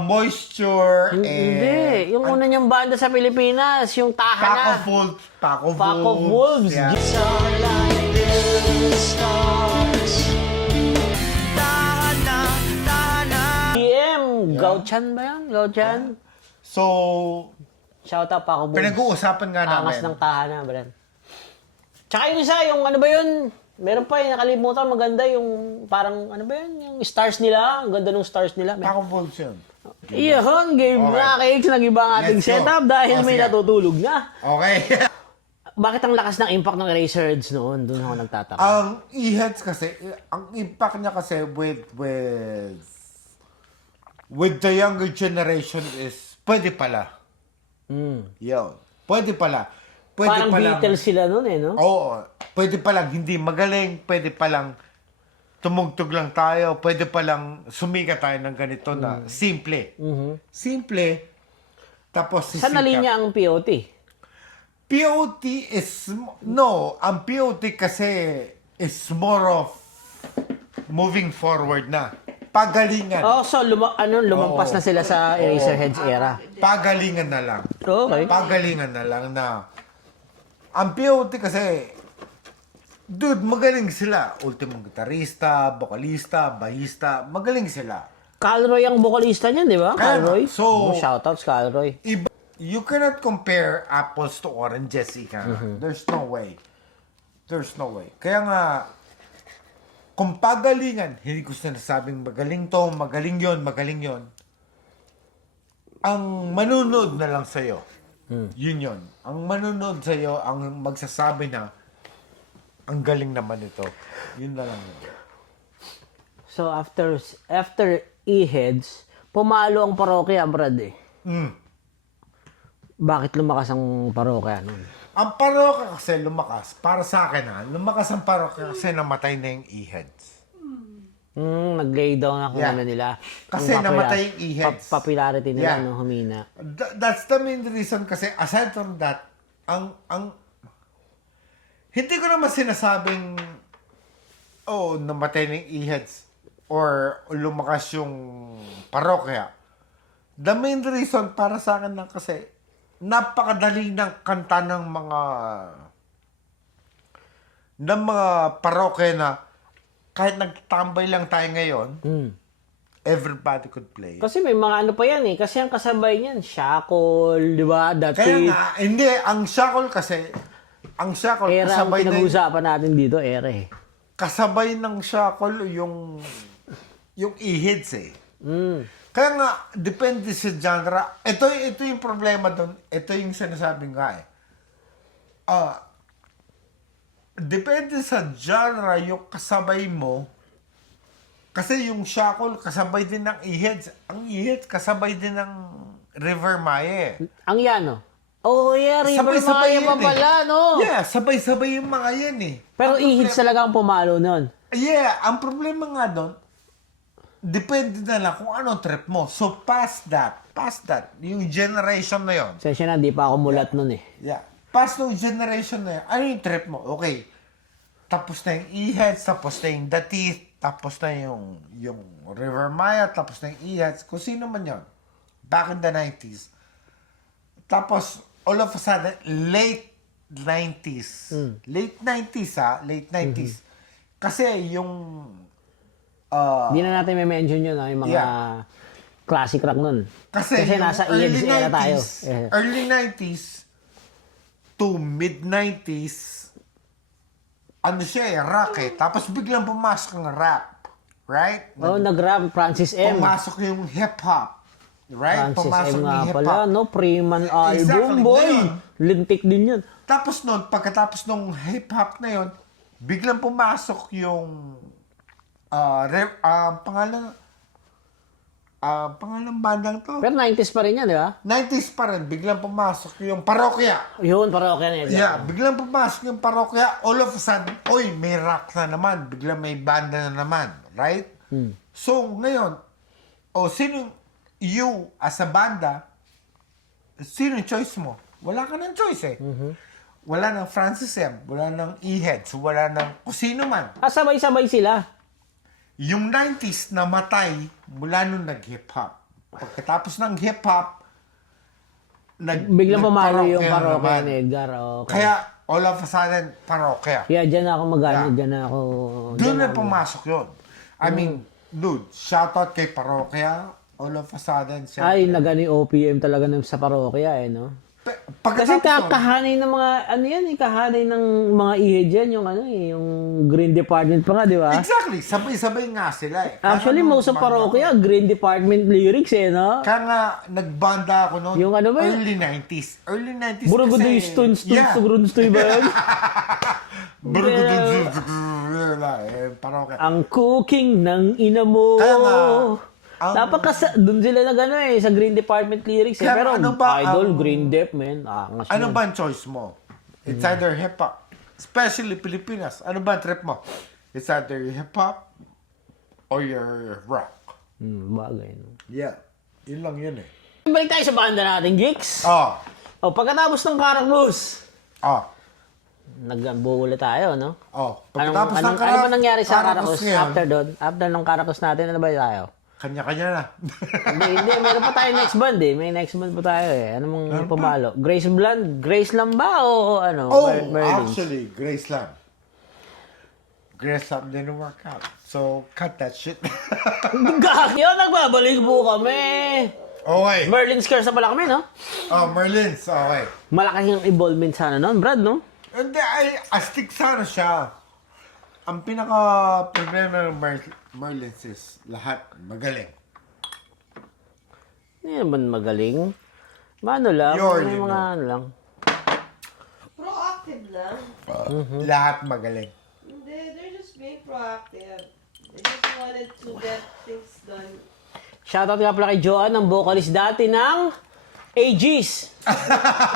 Moisture and... Hindi. Yung una niyang banda sa Pilipinas, yung Pack Tahana. of Wolves. Pack of Pack of Wolves. Yeah. GM. Gauchan ba yan? Gauchan? So, Shout out pa ako, Wolves. pinag-uusapan nga namin. Angas ng Tahana, Bren. Tsaka yung isa, yung ano ba yun? Meron pa nakalimutan, maganda yung parang, ano ba yun? Yung stars nila. Ang ganda ng stars nila. Pack of Wolves yun. Iyon, game Okay. na, Cakes. Nag-iba ang ating Let's go. setup dahil may Sige. natutulog na. Okay. Bakit ang lakas ng impact ng Eraserheads noon? Doon ako nagtataka. Ang e-heads kasi, ang impact niya kasi with the younger generation is, pwede pala. Yun. Pwede pala. Pwede Parang palang, Beatles sila noon eh, no? Oo. Pwede palang hindi magaling. Pwede palang tumugtog lang tayo. Pwede palang sumikat tayo ng ganito na simple. Simple. Tapos Saan na sisikat. linya ang POT? POT is, no, ang POT kasi is more of moving forward na. Pagalingan. Oh, so lumampas Oo. na sila sa Eraserheads era. Pagalingan na lang. Okay. Pagalingan na lang na ang POT kasi, dude, magaling sila. Ultimong gitarista, vocalista, bahista, magaling sila. Calroy ang vocalista niyan, di ba? Kaya nga, Calroy. so- Shoutouts, Calroy. You cannot compare apples to oranges, ika. There's no way. There's no way. Kaya nga, kung pagalingan, hindi ko sinasabing magaling to, magaling yon. Ang manunod na lang sa'yo. Yun. Ang manunod sa'yo, ang magsasabi na, ang galing naman ito. Yun na lang yun. So, after E-Heads, pumalo ang parokya, Brad eh. Bakit lumakas ang parokya nun? Ang parokya kasi lumakas, para sa akin lumakas ang parokya kasi namatay na yung e-heads. Nag-lay down ako Yeah. nila. Kasi namatay yung E-Heads. Popularity nila, Yeah. no, humina. That's the main reason kasi aside from that, hindi ko naman sinasabing namatay na yung e-heads or lumakas yung parokya. The main reason para sa akin lang kasi napakadali ng kanta ng mga parokya na kahit nagtambay lang tayo ngayon, everybody could play. Kasi may mga ano pa yan eh. Kasi ang kasabay niyan, Shackle, di ba? Kaya Dati, nga, hindi, ang shackle era ang kasabay pinag-uusapan natin dito, era eh. kasabay ng shackle yung e-heads eh. Kaya nga, depende sa genre. Ito yung problema doon. Ito yung sinasabi nga eh. Depende sa genre yung kasabay mo. Kasi yung shackle, kasabay din ng e-heads. Ang e-heads, kasabay din ng River Maya eh. Ang Yano. Oh yeah, River Sabay-sabay Maya pa yan eh. pala, no? Yeah, sabay-sabay yung mga yan eh. Pero Ang E-Heads talaga ang pumalo nun. Yeah, ang problema nga doon, depende na lang kung anong trip mo. So, past that, yung generation na yon. Sensya na, di pa ako mulat nun eh. Yeah. Past yung generation na yun, ano yung trip mo? Okay. Tapos na yung E-Heads, tapos na yung The Teeth, tapos na yung River Maya, tapos na yung E-Heads. Kung sino man yun. Back in the 90s. Tapos, all of a sudden, late 90s. Late 90s, Late 90s. Kasi yung Hindi na natin may mention yun, yung mga classic rock nun. Kasi yung nasa E-Heads era tayo. Eh. early 90s to mid-90s, ano siya rock eh. Tapos biglang pumasok ang rap. Right? Oh, nag-rap, Francis M. Pumasok yung hip-hop. Right? Francis Pumasok M nga yung pala, hip-hop. no? Preman album, Exactly. boy! Ngayon. Lintik din yun. Tapos nun, pagkatapos nung hip-hop na yun, biglang pumasok yung pangalan pangalang bandang to? Pero 90s pa rin yan, di ba? 90s pa rin, biglang pumasok yung parokya. Yun, parokya na yun. Yeah, biglang pumasok yung parokya, all of a sudden, oy, may rock na naman, biglang may banda na naman, right? So, ngayon, sino you as a banda, sino yung choice mo? Wala ka ng choice eh. Wala ng Francis M, wala ng E-Heads, wala ng kung sino man. Sabay-sabay sila. Yung 90s namatay mula nung nag-hip-hop. Pagkatapos ng hip-hop, Biglang pumalo yung nagparokya parokya naman. ni Edgar. Okay. Kaya, all of a sudden, parokya. Kaya dyan ako magano, Yeah. dyan ako... Doon dyan na ako- pumasok yun. I mean, dude, shoutout kay parokya. All of a sudden, Ay, nagano yung OPM talaga sa parokya eh, no? Kasi pagkatapos nun, kahanay ng mga, ano yan eh, kahanay ng mga ihid yan, yung ano eh, yung Green Department pa nga, di ba? exactly, sabay-sabay nga sila eh. Kaya Actually, nga nung most of banda parokya, Green Department lyrics eh, no? ko- Kaya nga, nagbanda ako noon, Yung ano ba yun? early 90s. Early 90s Burugudoy, kasi... stuns, grunstoy ba yun? Burugudoy, parokya. Ang cooking ng ina mo. Kaya nga, Doon sila nag ano eh, sa Green Department lyrics eh. Kaya Pero ano ba idol, ang- Green Dep, man. Angas Ano man. ba ang choice mo? It's either hip-hop. Especially Pilipinas. Ano ba ang trip mo? It's either hip-hop or your rock. Bagay, no? Yeah. Yun lang yun eh. Balik tayo sa banda natin, Jigs. Oh. Pagkatapos ng Caracruz, Oh. nagbuo ulit tayo, no? Oh. Ano Pagkatapos ng ba nangyari sa Caracruz ngayon, after doon? After ng Caracruz natin, ano ba tayo? kanya-kanya na. Hindi, meron pa tayo next band eh. May next band pa tayo eh. Ano mong pumalo? Grace lang ba o ano? Oh, Merlins? actually, Grace Lam. Grace Lam didn't work out. So, cut that shit. Gakyo, nagbabalik po kami. okay. Merlin's Curse na pala kami, no? Oh, Merlins. Okay. Malaki yung involvement sana noon, Brad, no? Hindi, astig sana siya. Ang pinaka-problema ng Merlins is lahat magaling. Hindi naman magaling. Ano lang, Yun, may yun, mga no. ano lang. Proactive lang. Lahat magaling. Hindi, they're just being proactive. They just wanted to get things done. Shoutout nga pala kay Joanne, ang vocalist dati ng AGs.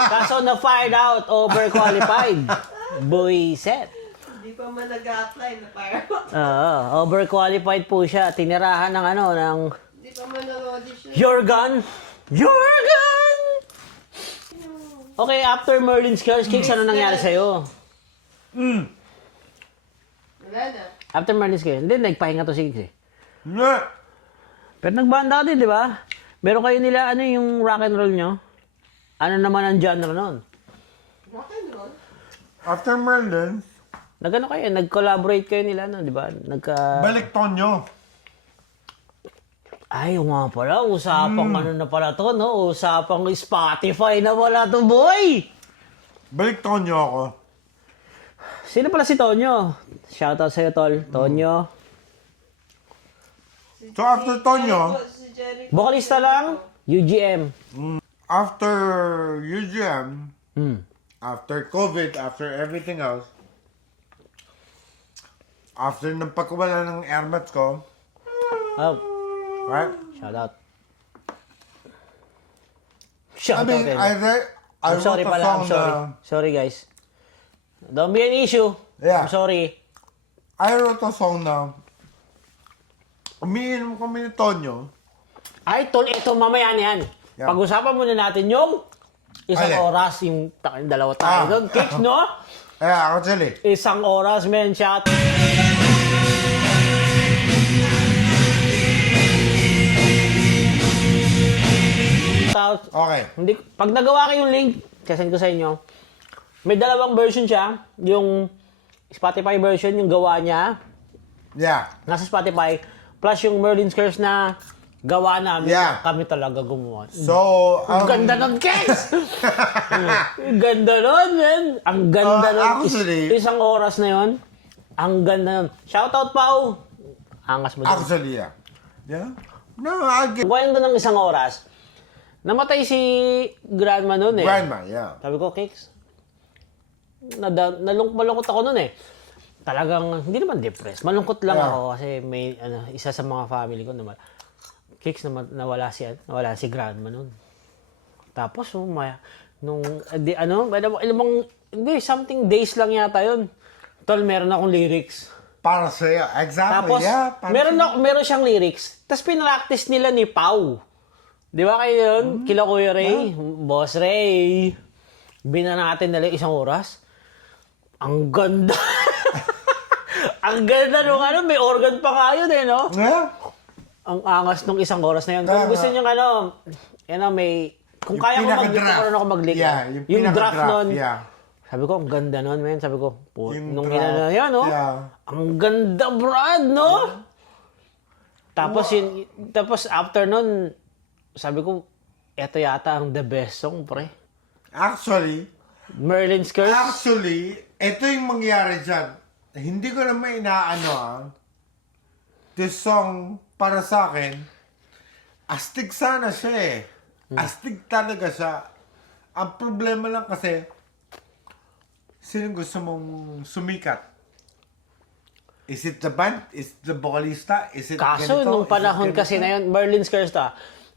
Kaso na-fired out, overqualified. Buiset. Hindi pa man nag-apply na para. Overqualified po siya. Tinirahan ng ano, ng Hindi pa man nag-audition. Your Gun! Your Gun! Okay, after Merlin's Curse, Kicks, ano nangyari sa'yo? Wala na. After Merlin's Curse, hindi, nagpahinga to si Kicks eh. Hindi. Pero nagbanda din, di ba? Meron kayo nila, ano yung rock and roll nyo? Ano naman ang genre nun? Rock and roll. After Merlins, Nagano kayo, nag-collaborate kayo nila, no, di ba? balik Tonyo. Ay, nga pala, usapang ano na pala to, no? Usapang Spotify na pala to, boy! Balik Tonyo ako. Sino pala si Tonyo? Shoutout sa'yo, Tol. Tonyo. So after Tonyo, Si Jenny. Vocalista lang, UGM. after UGM, Hmm. after COVID, after everything else, after ng pagkawala ng airmats ko, Oh, right? shoutout. I Shoutout. mean, I I'm sorry wrote a pala, song I'm sorry. na, Sorry, guys. Don't be an issue. Yeah. I'm sorry. I wrote a song na, umiinom kami ni Tonyo. Ay, Tol, ito mamaya na yan. Yeah. Pag-usapan muna natin yung isang Alin? oras, yung dalawa tayo doon. Kicks, no? Yeah, actually. Isang oras, men, shot. Okay. Hindi, pag nagawa ko yung link, sasend ko sa inyo. May dalawang version siya. Yung Spotify version, yung gawa niya. Yeah. Nasa Spotify. Plus yung Merlin's Curse na gawa namin. Yeah. Kami talaga gumawa. So, Ang ganda ng case! Ang ganda nun, man. Ang ganda nun. Actually- Isang oras na yon. Ang ganda nun. Shoutout, Pao! Angas mo dun. Actually, yeah. Yeah? No, I get Kung ng isang oras, namatay si Grandma nun eh. grandma, yeah. Sabi ko, Cakes, malungkot ako nun eh. Talagang, hindi naman depressed. Malungkot lang Yeah. ako kasi may isa sa mga family ko naman. Kicks nawala si Grandma nun. Tapos, hindi, something days lang yata yun. Tol, meron akong lyrics. Para sa'yo. Exactly. Tapos, Yeah. Para meron siyang lyrics. Tapos, pinractice nila ni Pau. Di ba kayo yun? Kila Kuya Ray, Boss Ray. Binanatin nila isang oras. Ang ganda. Ang ganda nung may organ pa nga yun no? Yeah. Ang angas nung isang oras na yun. Kung gusto nyo may... Kung Yung kaya ko pinaka-draft. ako mag-leak. Yeah, yung draft pinaka-draft, nun. yeah. Sabi ko, ang ganda nun, men. Sabi ko, Yung nung draft, inano yan, no? yeah. Ang ganda, Brad, no? Tapos after nun, sabi ko, eto yata ang the best song, pre. Actually, Merlin's Curse. ito yung mangyari dyan. Hindi ko naman inaano this song, para sa akin, astig sana siya eh. Astig talaga siya. Ang problema lang kasi, sino gusto mong sumikat? Is it the band? Is it the vocalista? Is it Kaso, ganito? nung Is it panahon ganito? kasi na yun, Merlin's Curse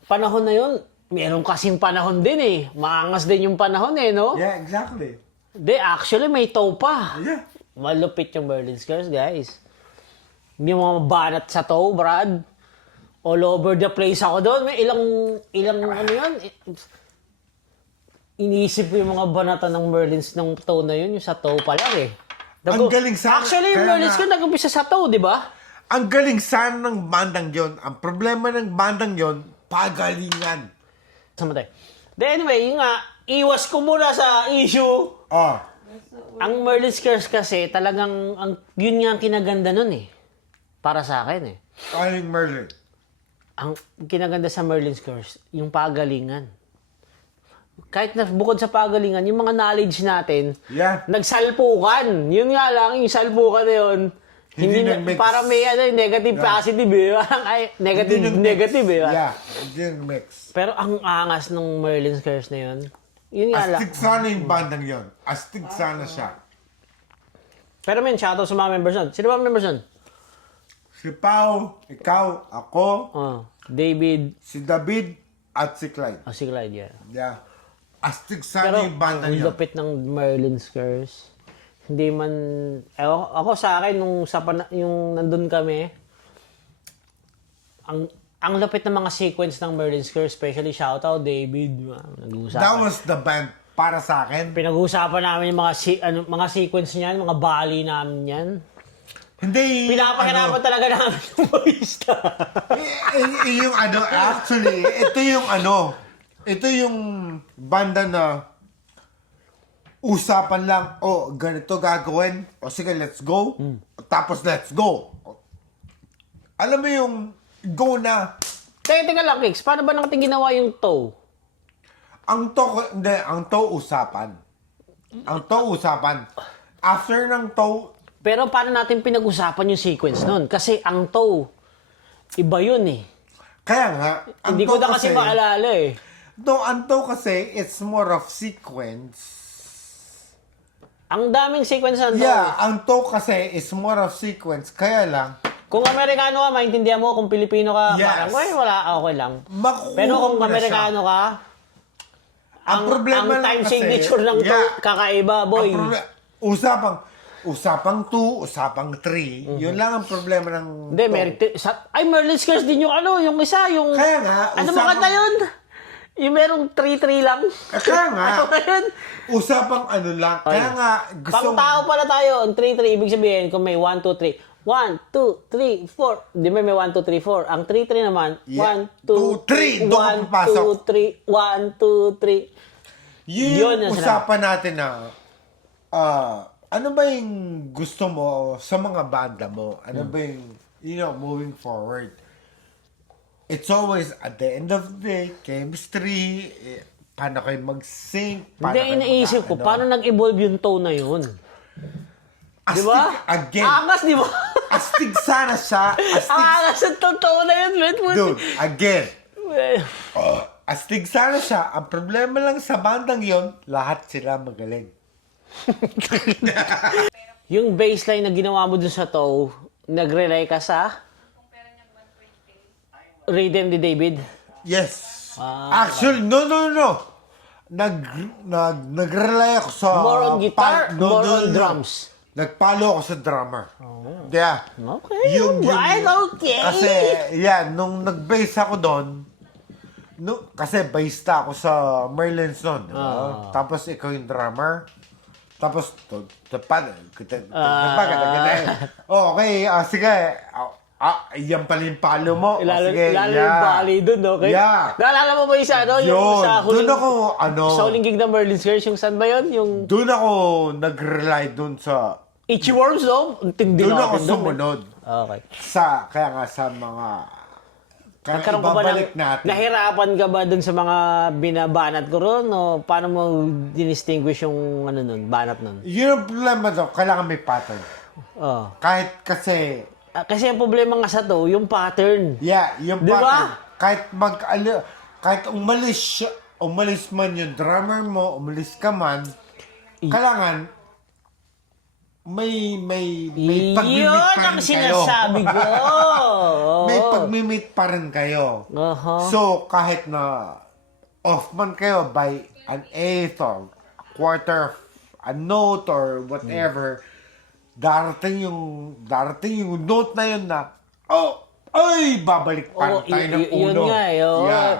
panahon na yun, meron kasing panahon din eh. Maangas din yung panahon no? Yeah, exactly. Actually, may toe pa. Yeah. Malupit yung Merlin's Curse, guys. Yung mga banat sa toe, Brad. All over the place ako doon. May ilang ano yan. Iniisip ko yung mga banatan ng Merlin's ng toe na yun, yung sa toe pa lang eh. Ang galing sana. Actually, yung Kaya Merlin's nga- Curse nag-umpisa sa toe, di ba? Ang galing sana ng bandang yon. Ang problema ng bandang yon, pagalingan. Samatay. Anyway, yung iwas ko muna sa issue. Oh. Ang Merlin's Curse kasi, talagang, yun nga ang kinaganda nun eh. Para sa akin eh. Aling Merlin. Ang kinaganda sa Merlin's Curse, yung pagalingan. Kahit na bukod sa pagalingan, yung mga knowledge natin, Yeah. nagsalpukan. Yun nga lang, yung salpukan na yun, Hindi hindi nag-mix. para may negative positive eh. Parang negative Hindi nag-mix. negative eh. Yeah, hindi nag-mix. Pero ang angas ng Merlin's Curse na yun, yun nga lang. Astig sana yung bandang yon. Astig sana siya. Pero men, shoutout sa mga members nun. Sino ba ang members nun? Si Pao, ikaw, ako, David, si David, at si Clyde. si Clyde, yeah. Yeah. Astig sana Pero yung bandang ang yon. lupit ng Merlin's Curse. Hindi man... ako sa akin, yung nandun kami, ang lupit ng mga sequence ng Merlin's Curse, especially shoutout, David. Nag-uusapan. That was the band para sa akin. Pinag-uusapan namin yung mga sequence niyan, mga bali namin yan. Hindi. Pinapakinapan talaga namin yung barista. Yung actually, ito yung banda na usapan lang, ganito gagawin, sige, let's go, tapos let's go. Alam mo yung go na, Teka lang, Kicks, paano ba natin ginawa yung toe? ang to usapan. After ng to, Pero paano natin pinag-usapan yung sequence nun? Kasi ang toe, iba yun eh. kaya nga, ang Hindi ko to na kasi maalala eh. ang to kasi, it's more of sequence. Ang daming sequence ng toe. Yeah, ang to kasi is more of sequence, kaya lang, Kung Amerikano ka, maintindihan mo. Kung Pilipino ka, Yes. parang, wala, okay lang. makukuha Pero kung mo na siya. Amerikano ka, Ang problema ang lang time kasi, signature ng toe, kakaiba, boy. Usapang 2, usapang 3, yun lang ang problema ng Hindi, to. Merlin's Curse din yung yung isa, yung... Kaya nga, Ano ba kanta yun? Yung merong 3-3 lang. Kaya nga, Ano ba yun? usapang ano lang. Kaya nga, gusto... Pang tao pala tayo, ang 3-3, ibig sabihin, kung may 1, 2, 3. 1, 2, 3, 4. Di ba may 1, 2, 3, 4? Ang 3-3 naman, Yeah. 1, 2, 3. Doon ka papasok. 1, 2, 3. Yun Yun yung ang usapan natin na, ano ba yung gusto mo sa mga banda mo? Ano ba yung, moving forward? It's always, at the end of the day, chemistry, paano kayo mag-sync, paano Hindi, kayo iniisip ko, paano nag-evolve yung tone na yun? Di Astig, ba? again, Angas, di ba? astig sana siya, astig, Angas ang tone na yun, man. dude, again, astig sana siya. Ang problema lang sa bandang yon, lahat sila magaling. Yung baseline na ginawa mo dun sa toe, nag-rely ka sa? Rhythm ni David. Yes. Ah, Actually, no. Nag-rely ako sa... More on guitar, more on no. drums. Nagpalo ako sa drummer. Yeah. Okay, Yung- okay. Kasi, yan, nung nag-bass ako doon, kasi bassista ako sa Merlins noon. Tapos ikaw yung drummer. Tapos, okay, sige. Yan pala yung palo mo. Lalo Sige, yung bali dun, okay? Yeah. Naalala mo ba isa, no? Yung Yun, sa huling, doon ako, sa huling gig ng Merlin's Curse, yung saan ba yun? Yung doon ako nag-rely doon sa, Itchy Worms, no? Ang tindi doon ako natin dun, eh. sumunod. Okay. Kaya nga sa mga, kaya Nagkaroon ka ba ibabalik natin. nahirapan ka ba dun sa mga binabanat ko ron? O paano mo dinistinguish yung ano nun, banat nun? Yun ang problema daw, kailangan may pattern. Oh. Kahit kasi, Kasi ang problema nga sa to, yung pattern. yung Di pattern. ba? Kahit umalis man yung drummer mo, umalis ka man, kailangan may pag-meet Yun pa ang rin kayo. sinasabi ko. May pag-meet pa rin kayo. Uh-huh. So, kahit na off man kayo by an eighth or a quarter, a note or whatever, darating yung note na yun na, babalik pa rin tayo ng Yun uno. nga, yun. Yeah.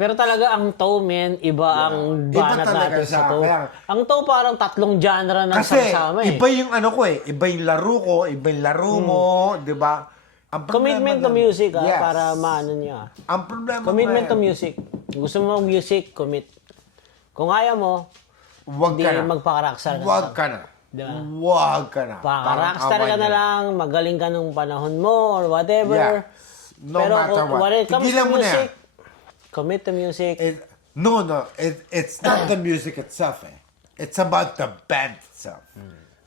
Pero talaga ang toe, man, iba ang Iba banat talaga natin siya, sa toe. kaya- Ang toe parang 3 genre ng Kasi, sama eh. iba yung ano ko eh. Iba yung laro ko, iba yung laro mo, di ba? Ang problema Commitment to dun- music, Yes. para maano niya. Ang problema Commitment to ngayon, music. Gusto mo music, commit. Kung ayaw mo, Wag hindi ka na. magpaka-rockstar ka. Wag ka na. Di ba? Wag ka na. Paka-rockstar ka na lang, magaling ka nung panahon mo, or whatever. Yeah. No Pero matter what. when it comes Tigilan to mo na yan. music, commit to music. No. It's not the music itself eh. It's about the band itself.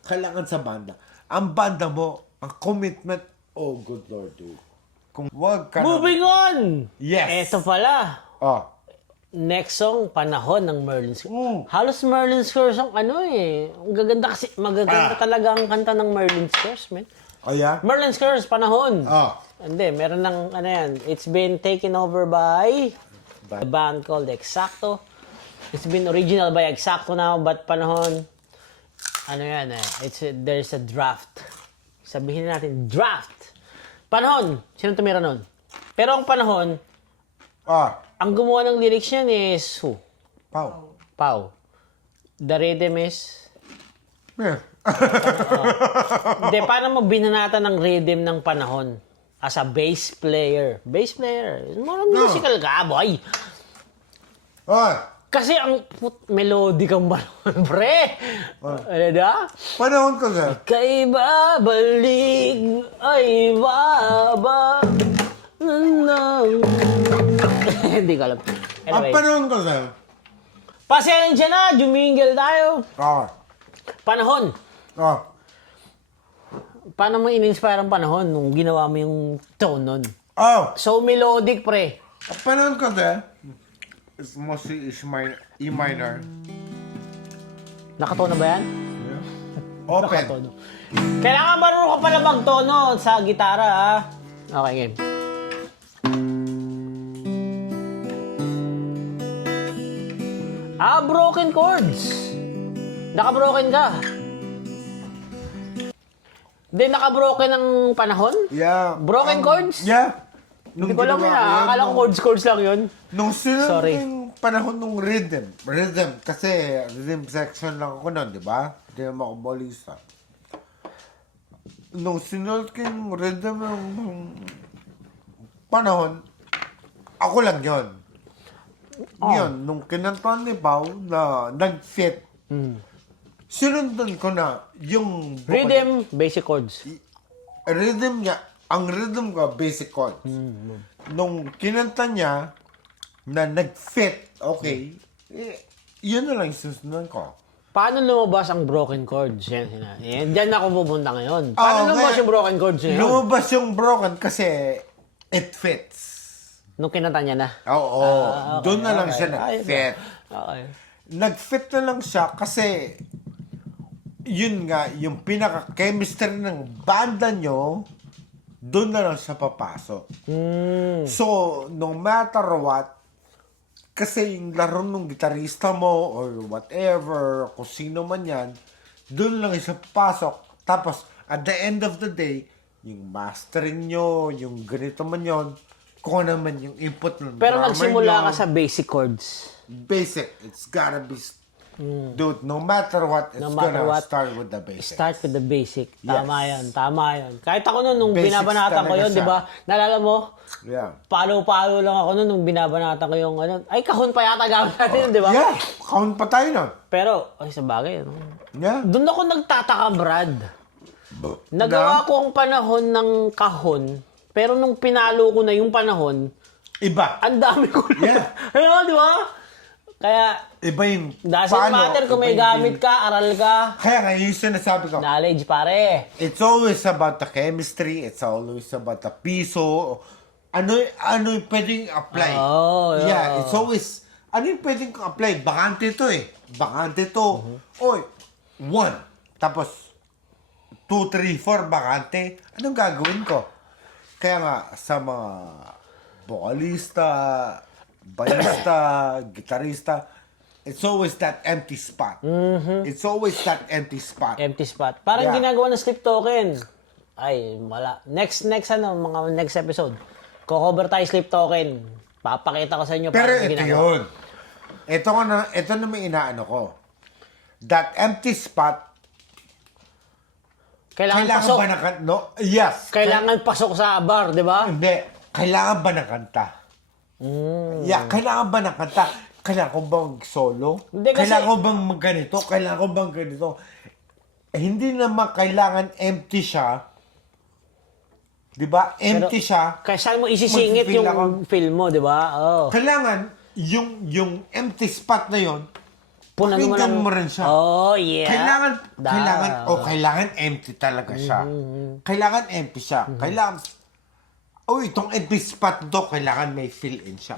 Kailangan sa banda. Ang banda mo, ang commitment, oh good Lord, dude. Kung wag ka Moving on! Yes. Eto pala. Oh. Next song, Panahon ng Merlin's Curse. Mm. Halos Merlin's Curse ang ano eh. Ang gaganda kasi, magaganda talaga ang kanta ng Merlin's Curse, man. Oh yeah? Merlin's Curse, Panahon. Oh. Hindi, meron ng, ano yan, it's been taken over by a band called Exacto. It's been original by Exacto now, but Panahon, ano yan eh, there's a draft. Sabihin natin, draft. Panahon, sino tumira nun? Pero ang Panahon, ang gumawa ng lyrics niyan is who? Pau. The rhythm is... Yeah. Hindi, paano mo binanatan ng rhythm ng Panahon? As a bass player. Bass player. More musical ka, boy. Oh. Kasi ang melody kang Panahon, pre. Ano da? Panahon ko sir. Kay babalik ay baba. Hindi ko alam. Ang Anyway, panahon ko sir. pasensya na, jumingle tayo. Oh. Panahon. Oh. Paano mo in-inspire ang Panahon nung ginawa mo yung tone nun? Oh. So melodic, pre. Ang panahon ko sir. It's mostly E minor. Nakatono ba yan? Open. Nakatono. Kailangan marunong ka pala magtono sa gitara, ha? Okay, game. Broken chords. Naka-broken ka. Hindi, naka-broken ang Panahon? Yeah. Broken chords? Yeah. Hindi ko alam yun, ha? Akala ko chords lang yun. Nung Sorry. yung panahon nung rhythm. Kasi rhythm section lang ako nun, di ba? Hindi naman ako bolista. Nung sinulat ko yung rhythm ng panahon, ako lang yun. Yun, nung kinantahan ni Pao na nag-fit, sinundan ko na yung Rhythm, basic chords. rhythm niya, ang rhythm ko, basic chords. Nung kinanta niya, na nag-fit, okay, yun na lang yung susunod ko. Paano lumabas ang broken chords? Yan, diyan ako pupunta ngayon. Paano lumabas yung broken chords ngayon? Lumabas yung broken kasi it fits. Nung kinanta niya na. Oo, okay, doon na lang okay. siya nag-fit. Okay. Nag-fit na lang siya kasi yun nga, yung pinaka-chemistry ng banda nyo, doon na lang siya papasok. So, no matter what, kasi yung laro ng gitarista mo or whatever, kung sino man yan, doon lang siya papasok. Tapos, at the end of the day, yung mastering nyo, yung ganito man yon, kung ano man yung input ng Pero drummer nagsimula nyo, ka sa basic chords. basic. It's gotta be, dude, no matter what, it's No matter gonna what, start with the basic. Start with the basic. Tama Yes. yan, tama yan. Kahit ako nun, nung Basics binabanatan ko talaga yun, siya. di ba? Nalala mo, Yeah. palo-palo lang ako nun nung binabanatan ko yung ano. Ay, kahon pa yata gamit natin yun, di ba? Yeah, count pa tayo nun. Pero, ay, sa bagay, ano? Yeah. Doon ako nagtataka, Brad. Nagawa ko ang panahon ng kahon, pero nung pinalo ko na yung panahon, Iba. ang dami ko na. Yeah. Ano, di ba? Kaya, Iba yung... doesn't paano, matter kung may iba yung gamit ka, aral ka. Kaya nga, yung sinasabi ko, Knowledge, pare. it's always about the chemistry, it's always about the piso, ano yung pwedeng apply. Oh, yeah. Yeah, it's always, ano yung pwedeng apply? Bakante to eh. Bakante to. Oy, 1. Tapos, 2, 3, 4, bakante. Anong gagawin ko? Kaya nga, sa mga vocalista, bassista, gitarista, it's always that empty spot. It's always that empty spot. Empty spot. Parang Yeah. ginagawa ng sleep token. Ay, wala. Next mga next episode. Ko-cover tayo sleep token. Papakita ko sa inyo Pero paano ito ginagawa. yun. Ito na may inaano ko. That empty spot, Kailangan kailangan pasok. ba ng no? Yes. Kailangan pasok sa bar, di ba? Hindi. Kailangan ba ng kanta? Yeah, kailangan ba ng kanta? Kailangan ko bang solo? Hindi, kasi- Kailangan ko bang ganito? Kailangan ko bang ganito? Hindi naman kailangan empty siya. Di ba? Empty siya. Kaya saan mo isisingit Mag-feel yung ako. film mo, di ba? Oh. Kailangan yung empty spot na yon, Punan mo pakinggan lang. mo rin siya. Oh, yeah. Kailangan empty talaga siya. Kailangan empty siya. Kailangan, itong empty spot do, kailangan may fill-in siya.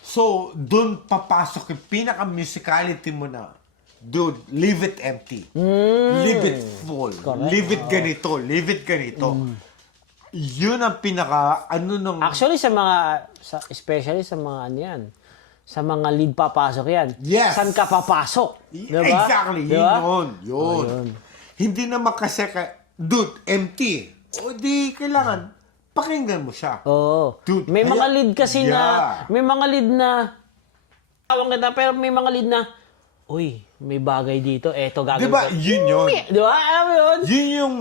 So, doon papasok yung pinaka-musicality mo na, dude, leave it empty. Leave it full. Correct. Leave it ganito. Leave it ganito. Yun ang pinaka, nung... Actually, especially sa mga ano yan, sa mga lead papasok yan. Yes. Saan ka papasok? Diba? Exactly. Diba? Yun. Yun. Hindi naman kasi, dude, empty. O di, kailangan, pakinggan mo siya. Oo. Dude, May mga kaya- lead kasi Yeah. may mga lead na, tawang kita, pero may mga lead na, uy, may bagay dito, eto gagawin Diba, ko. yun yun. Diba? Alam mo yun? Yun yung,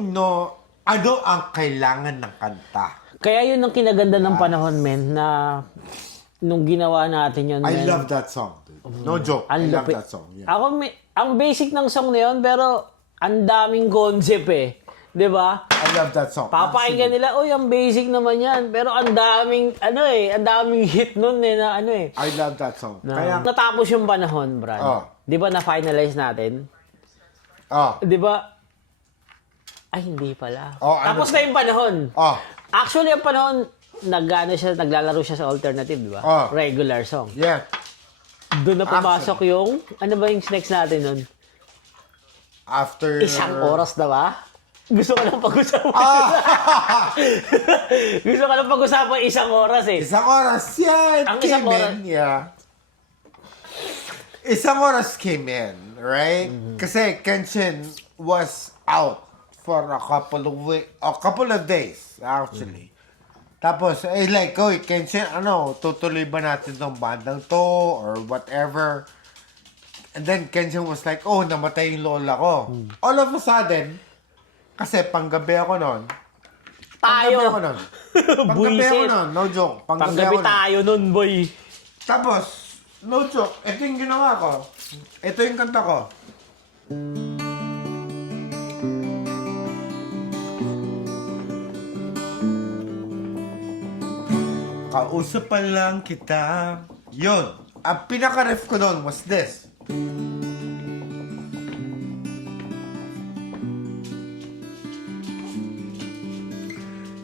ano ang kailangan ng kanta. Kaya yun ang kinaganda ng panahon, men, na nung ginawa natin yun, I men. love that song, dude. No joke. I Ang love lupit. that song. Yeah. Ako, ang basic ng song na yun, pero ang daming concept eh. Di ba? I love that song. Papakinggan nila, uy, ang basic naman yan. Pero ang daming, ang daming hit nun eh, na ano eh. I love that song. Na, Kaya, natapos yung panahon, Brad. Oh. Di ba na-finalize natin? Di ba? Ay, hindi pala. Oh, ano Tapos siya? na yung panahon. oh, Actually, ang panahon, naglalaro siya sa alternative, di ba? Oh. Regular song. yeah. Doon na pumasok yung, ano ba yung next natin nun? After... Isang oras na ba? Gusto ko lang pag-usapan. Gusto ko lang pag-usapan isang oras eh. Isang oras yan. Ang came isang oras- in, yeah. Isang oras came in, right? Kasi Kenshin was out for a couple of days, actually. Tapos, like, Kenshin, tutuloy ba natin tong bandang to, or whatever. And then, Kenshin was like, namatay yung lola ko. All of a sudden, kasi panggabi ako nun. Panggabi ako nun. Panggabi ako Buisit. nun, no joke. Panggabi nun. tayo nun, boy. Tapos, no joke, ito yung ginawa ko. Ito yung kanta ko. Kausapan lang kita. Yun. Ang pinaka-ref ko doon was this.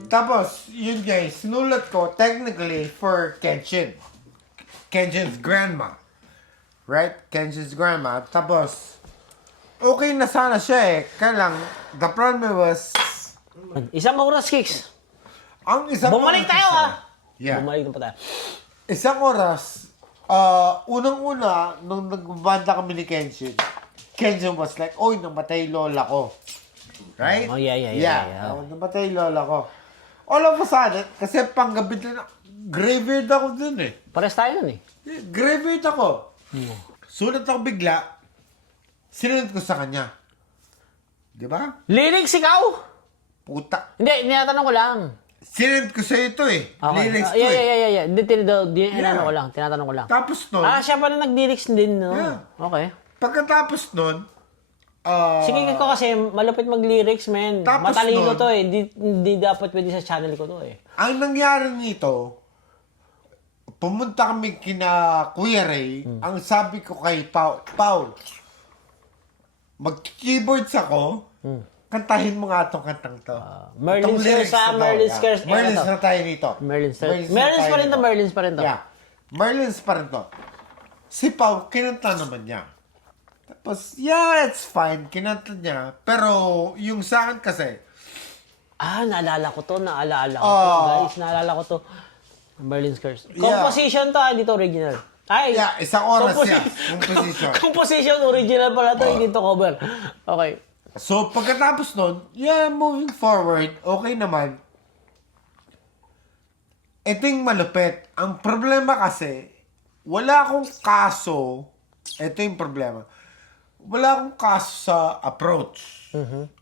Tapos, yun guys, sinulat ko technically for Kenshin. Kenshin's grandma. Right? Kenshin's grandma. Tapos, okay na sana siya eh. Kaya lang, the problem was, Isang oras, Kicks. Ang isang Bumalik oras tayo, isa. ah! Yeah. Bumalik na pa tayo. Isang oras, unang-una, nung nagbanda kami ni Kenshin was like, oy, namatay lola ko. Right? Oh, yeah. Oh, namatay lola ko. All of a sudden, kasi panggabi na, graveyard ako dun eh. Pares tayo nun eh. Graveyard ako. Sulat ako bigla, sinunod ko sa kanya. Di ba? Lyrics ikaw? Puta. Hindi, tinatanong ko lang. Sinunod ko sa ito eh. Okay. Lyrics ko Yeah. Hindi, Yeah. ko lang. Tinatanong ko lang. Tapos nun, Siya pala nag-lyrics din, no? Yeah. Okay. pagkatapos nun, Sige ko kasi malupit mag-lyrics, man. Tapos Matalino nun- to eh. Hindi dapat pwede sa channel ko to eh. ang nangyari nito, pumunta kami kina Kuya Ray, ang sabi ko kay Paul, mag-keyboards ako, kantahin mo nga itong kantang to. Merlin Itong lyrics Scares, na to, Merlin yeah. Scares, Merlins to. na tayo dito. Merlin na tayo dito. Merlins pa rin to. Yeah. Merlins pa rin to. Si Paul, kinanta naman niya. Tapos, yeah, it's fine. Kinanta niya. Pero, yung sa akin kasi, Naalala ko to, guys. Naalala ko to. Merlin Scares. Yeah. Composition to, hindi to original. Ay, yeah, isang oras composi- siya. Composition. Composition original pala to, hindi to cover. Okay. So, pagkatapos nun, yeah, moving forward, okay naman. Ito yung malupit. Ang problema kasi, wala akong kaso, ito yung problema, wala akong kaso sa approach.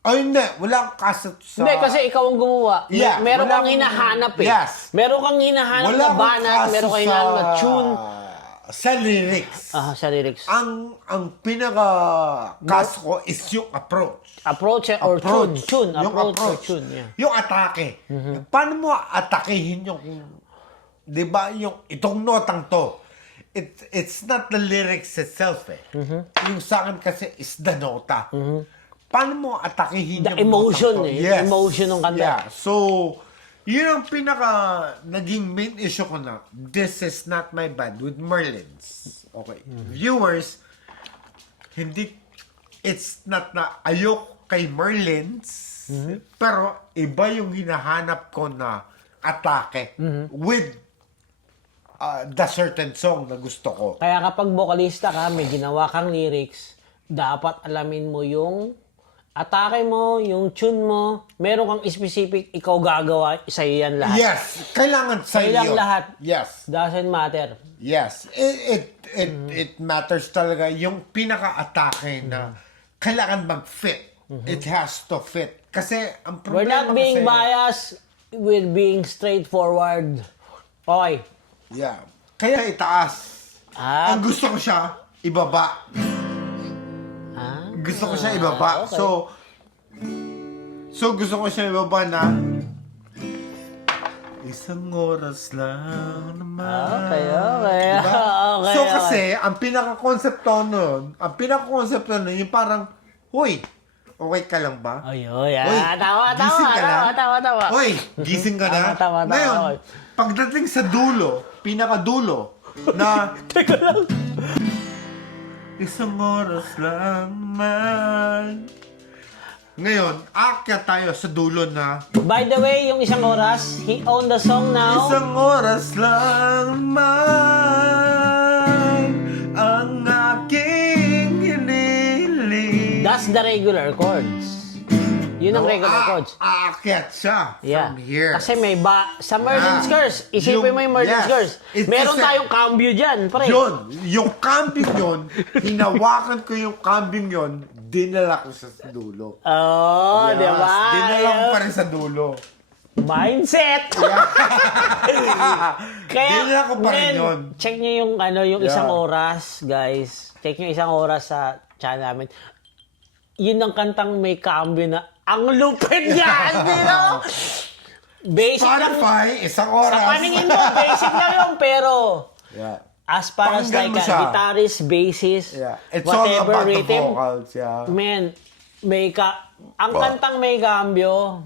Ay, hindi, wala akong kaso sa... Hindi, kasi ikaw ang gumawa. Yeah, Meron wala kang akong- hinahanap eh. Yes. Meron kang hinahanap wala na akong banat, kaso meron kang hinahanap na tune. Sa lyrics. Sa lyrics. Ang pinaka kaso ko is yung approach. Approach or Approach. tune. Yung Approach or approach. tune. Yeah. Yung atake. Paano mo atakehin yung, di ba, yung itong notang to? It's not the lyrics itself eh. Yung sa akin kasi is the nota. Paano mo atakehin The yung emotion notang to? eh. Yes. Emotion ng kanta. Yeah. So, yun ang pinaka naging main issue ko na, this is not my band with Merlins. Okay. Viewers, hindi, it's not na ayok kay Merlins, pero iba yung hinahanap ko na atake with the certain song na gusto ko. Kaya kapag vocalista ka, may ginawa kang lyrics, dapat alamin mo yung atake mo, yung tune mo, meron kang specific, ikaw gagawa, sa'yo yan lahat. Yes, kailangan sa Sa'yo lang iyo. lahat. Yes. Doesn't matter. Yes. It matters talaga yung pinaka-atake na kailangan mag-fit. It has to fit. Kasi ang We're problema not being kasi, biased, we're being straightforward. Okay. Yeah. Kaya itaas. Ah. Ang gusto ko siya, ibaba. Gusto ko siya ibaba. okay. So gusto ko siya ibaba na isang oras lang naman. Okay. Diba? Okay, So okay. kasi, ang pinaka-concept nun, yung parang, huy, okay ka lang ba? Ay, Uy, tama. Hoy, gising ka na. Tama. Ngayon, Okay. pagdating sa dulo, pinakadulo, na... Teka lang. Isang oras lang man. Ngayon, aakyat tayo sa dulo na... By the way, yung isang oras, he owned the song now. Isang oras lang man ang aking hiniling. That's the regular chords. Yun ang regular chords. Aakyat siya Yeah. from here. Kasi may sa Merlin's Curse. Isipin mo yung Merlin's Yes. Curse. Meron Kasi- tayong cambio dyan, pre. yung kambing yun, hinawakan ko yung kambing yun, dinala ko sa dulo. Oh, Yes, di ba? dinala ko pa rin sa dulo. Mindset! Kaya, Dinala ko pa rin men, yun. check nyo yung, yung Yeah. isang oras, guys. Check nyo isang oras sa channel namin. Yun ang kantang may cambio na, ang lupit niya! You know? Basic lang. Spotify, isang oras. Sa paningin mo, basic lang yun, pero Yeah. as far as Pakinggan like mo a siya. guitarist, bassist, Yeah. It's all whatever about the rhythm, vocals, yeah. man, ang kantang may cambio,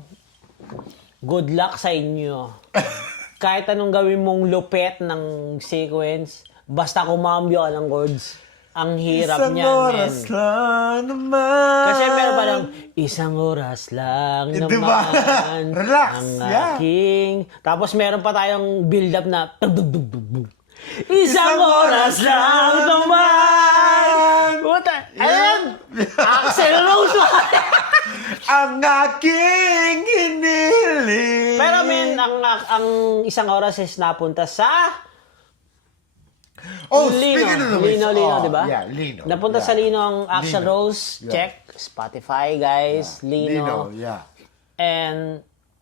good luck sa inyo. Kahit anong gawin mong lupet ng sequence, basta kumambyo ka ng chords. ang hirap Isang niyan, oras men. lang naman. Kasi meron pa lang, isang oras lang Eh, naman. diba? Relax, Ang yeah. aking... Tapos meron pa tayong build-up na... Isang oras lang naman. Puta, ayun! Axel Rose lang. Ang aking hiniling. Pero men, ang isang oras is napunta sa... Oh, Lino. speaking of the which, Lino, di ba? Yeah, Lino. Napunta yeah. sa Lino ang Axel Lino. Rose. Yeah. Check. Spotify, guys. Lino, Lino. yeah. And...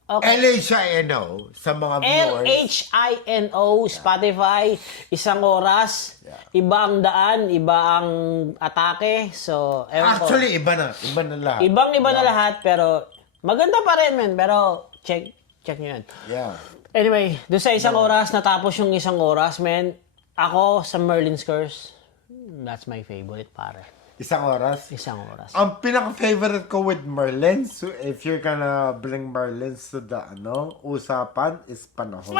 Okay. LHINO sa mga viewers. LHINO, Spotify, isang oras, iba ang daan, iba ang atake. So, ewan ko. Actually, iba na lahat. Ibang-iba na lahat, pero maganda pa rin, men. Pero, check nyo yan. Yeah. Anyway, doon sa isang oras, natapos yung isang oras, men. Ako, sa Merlin's Curse, that's my favorite, pare. Isang oras. Isang oras. Ang pinaka-favorite ko with Merlins, so if you're gonna bring Merlins to the usapan is panahon.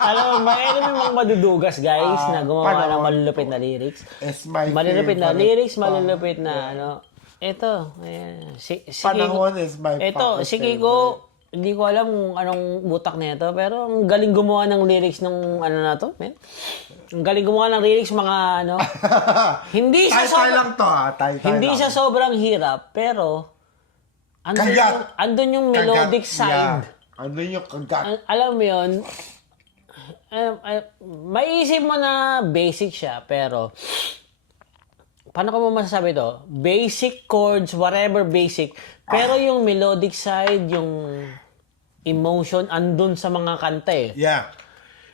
Alam mo, may mga madudugas, guys, na gumawa ng panahon. malulupit na lyrics. It's my Malulupit na favorite lyrics, song. malulupit na ano. Ito, ayan. Si Panahon Kiko, is my ito, fucking si Kiko, hindi ko alam kung anong butak na ito, pero ang galing gumawa ng lyrics ng ano na to, men. Ang galing gumawa ng lyrics, mga ano. Hindi siya Tay-tay lang to, ha? Tay-tay hindi lang. siya sobrang hirap, pero Kagat. andun yung melodic Kagat, side. Yeah. Andun yung kagat. Alam mo yun, maiisip mo na basic siya, pero paano ko mo masasabi to? Basic chords, whatever basic, pero yung melodic side, yung emotion, andun sa mga kanta eh. Yeah.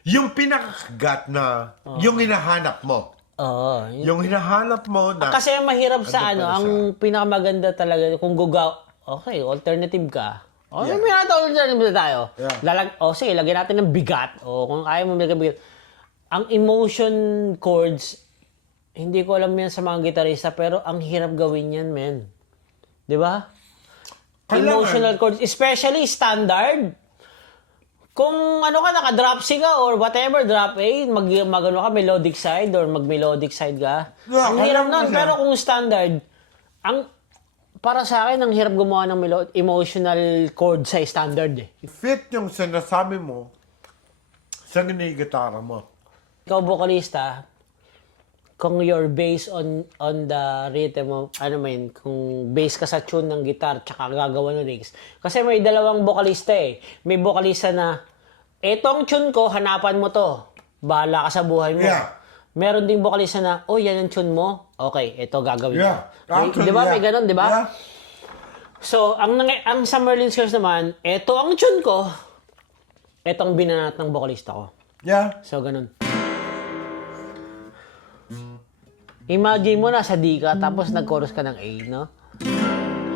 Yung pinakagat na, yung hinahanap mo. Oo. Yung hinahanap mo na... Kasi ang mahirap sa Andun ano, pala ang pinakamaganda talaga, kung okay, alternative ka. O, Yeah. may alternative na tayo. Yeah. Sige, lagyan natin ng bigat. O, kung ayaw mo lagyan bigat. Ang emotion chords, hindi ko alam yan sa mga gitarista, pero ang hirap gawin yan, men. Di ba? Kailangan. Emotional chords, especially standard. Kung ano ka, naka-drop C ka or whatever, drop A, mag-ano ka, melodic side or mag-melodic side ka. Yeah, Ang hirap kailangan nun. siya. Pero kung standard, para sa akin, ang hirap gumawa ng emotional chord sa standard eh. Fit yung sinasabi mo sa ginigitara mo. Ikaw, vocalista, kung you're based on the rhythm of, ano man, kung based ka sa tune ng guitar, tsaka gagawa ng lyrics. Kasi may dalawang vocalista eh. May vocalista na, etong tune ko, hanapan mo to. Bahala ka sa buhay mo. Yeah. Meron ding vocalista na, oh, yan ang tune mo. Okay, ito gagawin Yeah. ko. Di ba? May ganun, di ba? Yeah. So, ang sa Merlin's Curse naman, eto ang tune ko, eto ang binanat ng vocalista ko. Yeah. So, ganun. Imagine mo na sa D ka, tapos nag-chorus ka ng A, no?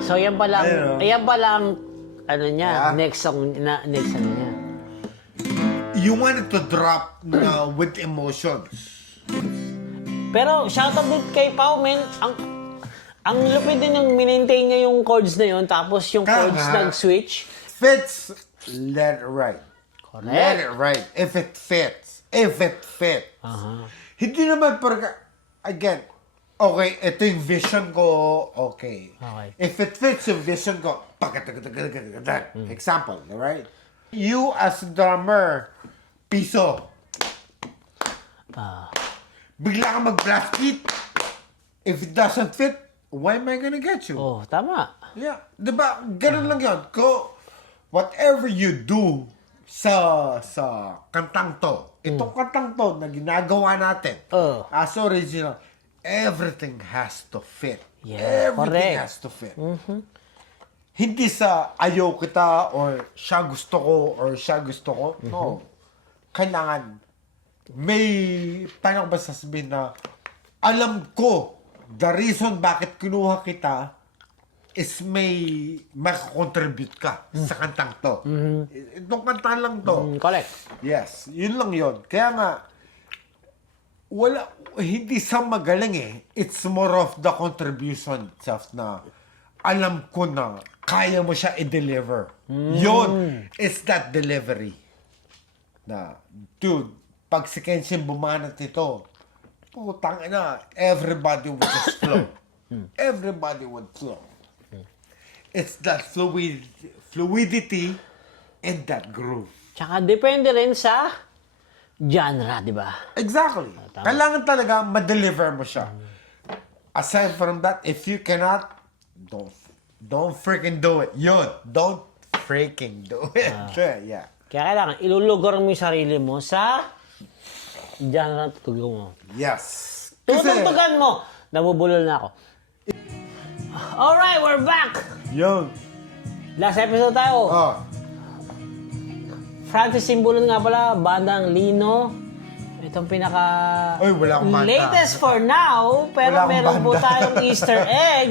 So, yan pala, yan pala ang, ano niya, Yeah. next song, next ano niya. You wanted to drop na with emotions. Pero, shoutout din kay Pao, men, ang lupit din yung maintain niya yung chords na yun, tapos yung Kaya chords nga. nag-switch. Fits, let it right. Correct. Let it right. If it fits. If it fits. Hindi naman again, okay, ito yung vision ko, okay. Okay. If it fits yung vision ko, example, right? You as a drummer, piso. Bigla ka mag-blast beat. If it doesn't fit, why am I gonna get you? Oh, tama. Yeah. Diba? Ganun lang yun. Whatever you do sa kantang to, itong kantang to na ginagawa natin, as original, everything has to fit. Yeah, Everything correct. has to fit. Hindi sa ayaw kita or siya gusto ko or siya gusto ko. No. Kailangan may, paano ko ba sasabihin na alam ko the reason bakit kinuha kita is may makakontribute ka sa kantang to. Itong kanta lang to. Correct. Yes, yun lang yun. Kaya nga, hindi sa magaling eh. It's more of the contribution itself na alam ko na kaya mo siya i-deliver. Yun is that delivery. Na, dude, pag si Kenshin bumanat ito, putang ina, everybody would just flow. Everybody would flow. It's that fluidity and that groove. Tsaka depende rin sa genre, di ba? Exactly. Tama. Kailangan talaga ma-deliver mo siya. Aside from that, if you cannot, don't freaking do it. Yun, don't freaking do it. Yeah. Kaya kailangan ilulugar mo yung sarili mo sa genre na tutugtog mo. Yes. Tutugtugan mo! Nabubulol na ako. Alright, we're back! Yun. Last episode tayo. Oh. Francis Simbolon nga pala, bandang Lino. Itong pinaka Oy, wala akong banda. latest for now, pero Wala akong meron po banda. tayong Easter egg.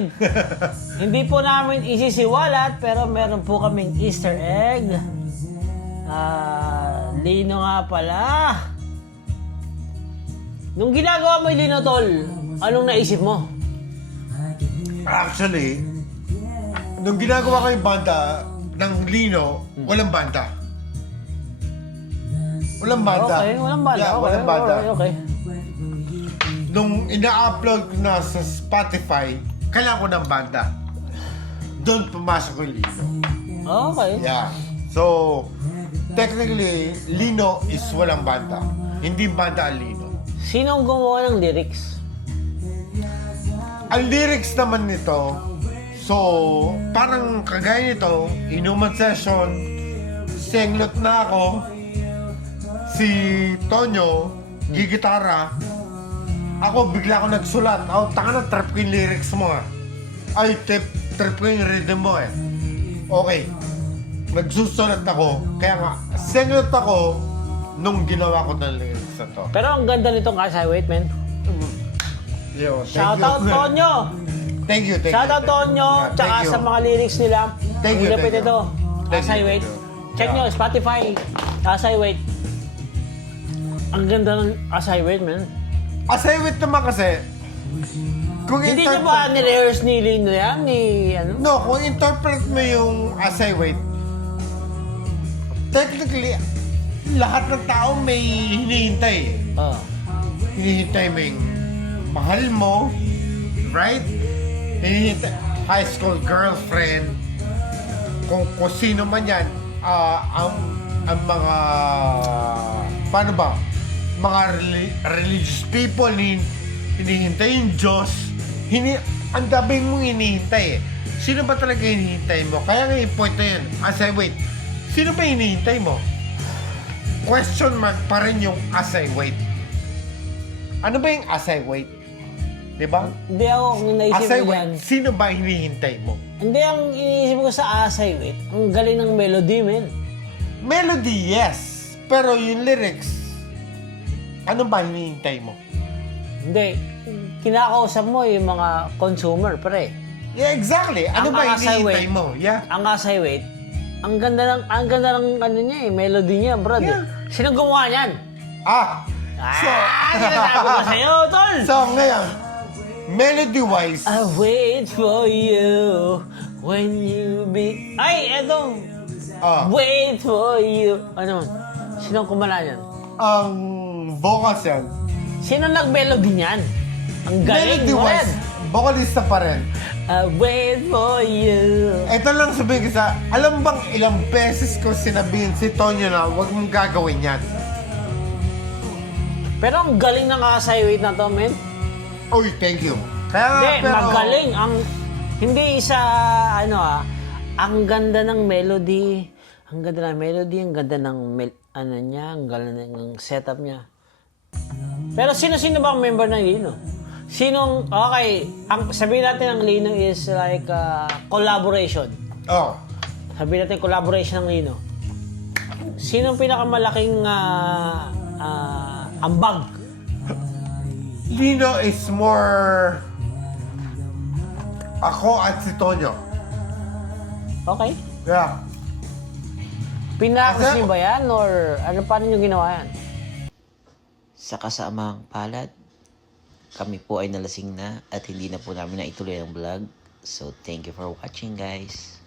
Hindi po namin isisiwalat, pero meron po kaming Easter egg. Lino nga pala. Nung ginagawa mo yung Lino, Tol, anong naisip mo? Actually, nung ginagawa ko yung banda ng Lino, walang banda. Walang banda. Okay, walang banda. Yeah, okay, walang banda. Okay. Nung ina-upload ko na sa Spotify, kailangan ko ng banda. Doon pumasok yung Lino. Okay. Yeah. So, technically, Lino is walang banda. Hindi banda ang Lino. Sinong gumawa ng lyrics? Ang lyrics naman nito, so, parang kagaya nito, inuman session, senglot na ako, si Tonyo, gigitara, ako bigla ako nagsulat. Oh, taka na, trip ko yung lyrics mo ah. Ay, trip ko yung rhythm mo eh. Okay. Nagsusulat ako, kaya nga, senglot ako nung ginawa ko ng lyrics na to. Pero ang ganda nitong As I Wait, man. Yo, thank Shout you. out Tonyo! Thank you. Shout out Tonyo! Yeah, Tsaka thank you. sa mga lyrics nila. Thank you, Ang lapit thank you. ito. Thank As you, I Wait. thank you. Check Yeah. nyo, Spotify. As I Wait. Ang ganda ng As I Wait, man. As I wait naman kasi, kung Hindi nyo ba nirehearse ni Lino yan? Ni ano? No, kung interpret mo yung As I Wait, technically, lahat ng tao may hinihintay eh. Oh. Hinihintay mo yung mahal mo, right? Hinihintay, high school girlfriend, kung sino man yan, ang mga, paano ba? Mga religious people, hinihintay yung Diyos, ang dami mong hinihintay eh. Sino ba talaga hinihintay mo? Kaya nga yung point na yan, As I Wait, sino ba hinihintay mo? Question mark pa rin yung As I Wait. Ano ba yung As I Wait? Diba? Hindi ako, nung naisip As I ko Wait, yan. sino ba hinihintay mo? Hindi, ang iniisip ko sa As I Wait, ang galing ng melody, man. Melody, yes. Pero yung lyrics, ano ba hinihintay mo? Hindi, kinakausap mo yung mga consumer, pre. Yeah, exactly. Ano Ang ba As I hinihintay Wait. mo? Yeah. Ang As I Wait, ang ganda ng ano niya eh, melody niya, brad. Yeah. Sinong gumawa niyan? So, Sinasabi ko sa'yo, tol! so ngayon, melody-wise, I wait for you when you be... Ay, etong wait for you. Ano? Sinong kumala niyan? ang vocals yan, Sino nag-melody niyan? Ang galing, melody-wise, brad. vocalista pa rin. I wait for you. Ito lang sabihin ko sa, alam bang ilang beses ko sinabihin si Tonyo na huwag mong gagawin yan? Pero ang galing ng As I Wait na to, men. Uy, thank you. Kaya nga, Hindi, pero, magaling. Hindi sa, ang ganda ng melody. Ang ganda ng melody, ang ganda ng, ang ganda ng setup niya. Pero sino-sino ba ang member ng Lino? Okay, sabihin natin ang Lino is like collaboration. Oh, Sabihin natin collaboration ng Lino. Sino ang pinakamalaking ambag? Lino is more ako at si Tonyo. Okay. Yeah. Pinakas Kasi- niyo ba yan? Or paano niyo ginawa yan? Sa kasamang palad, kami po ay nalasing na at hindi na po namin naituloy ang vlog. So, thank you for watching, guys.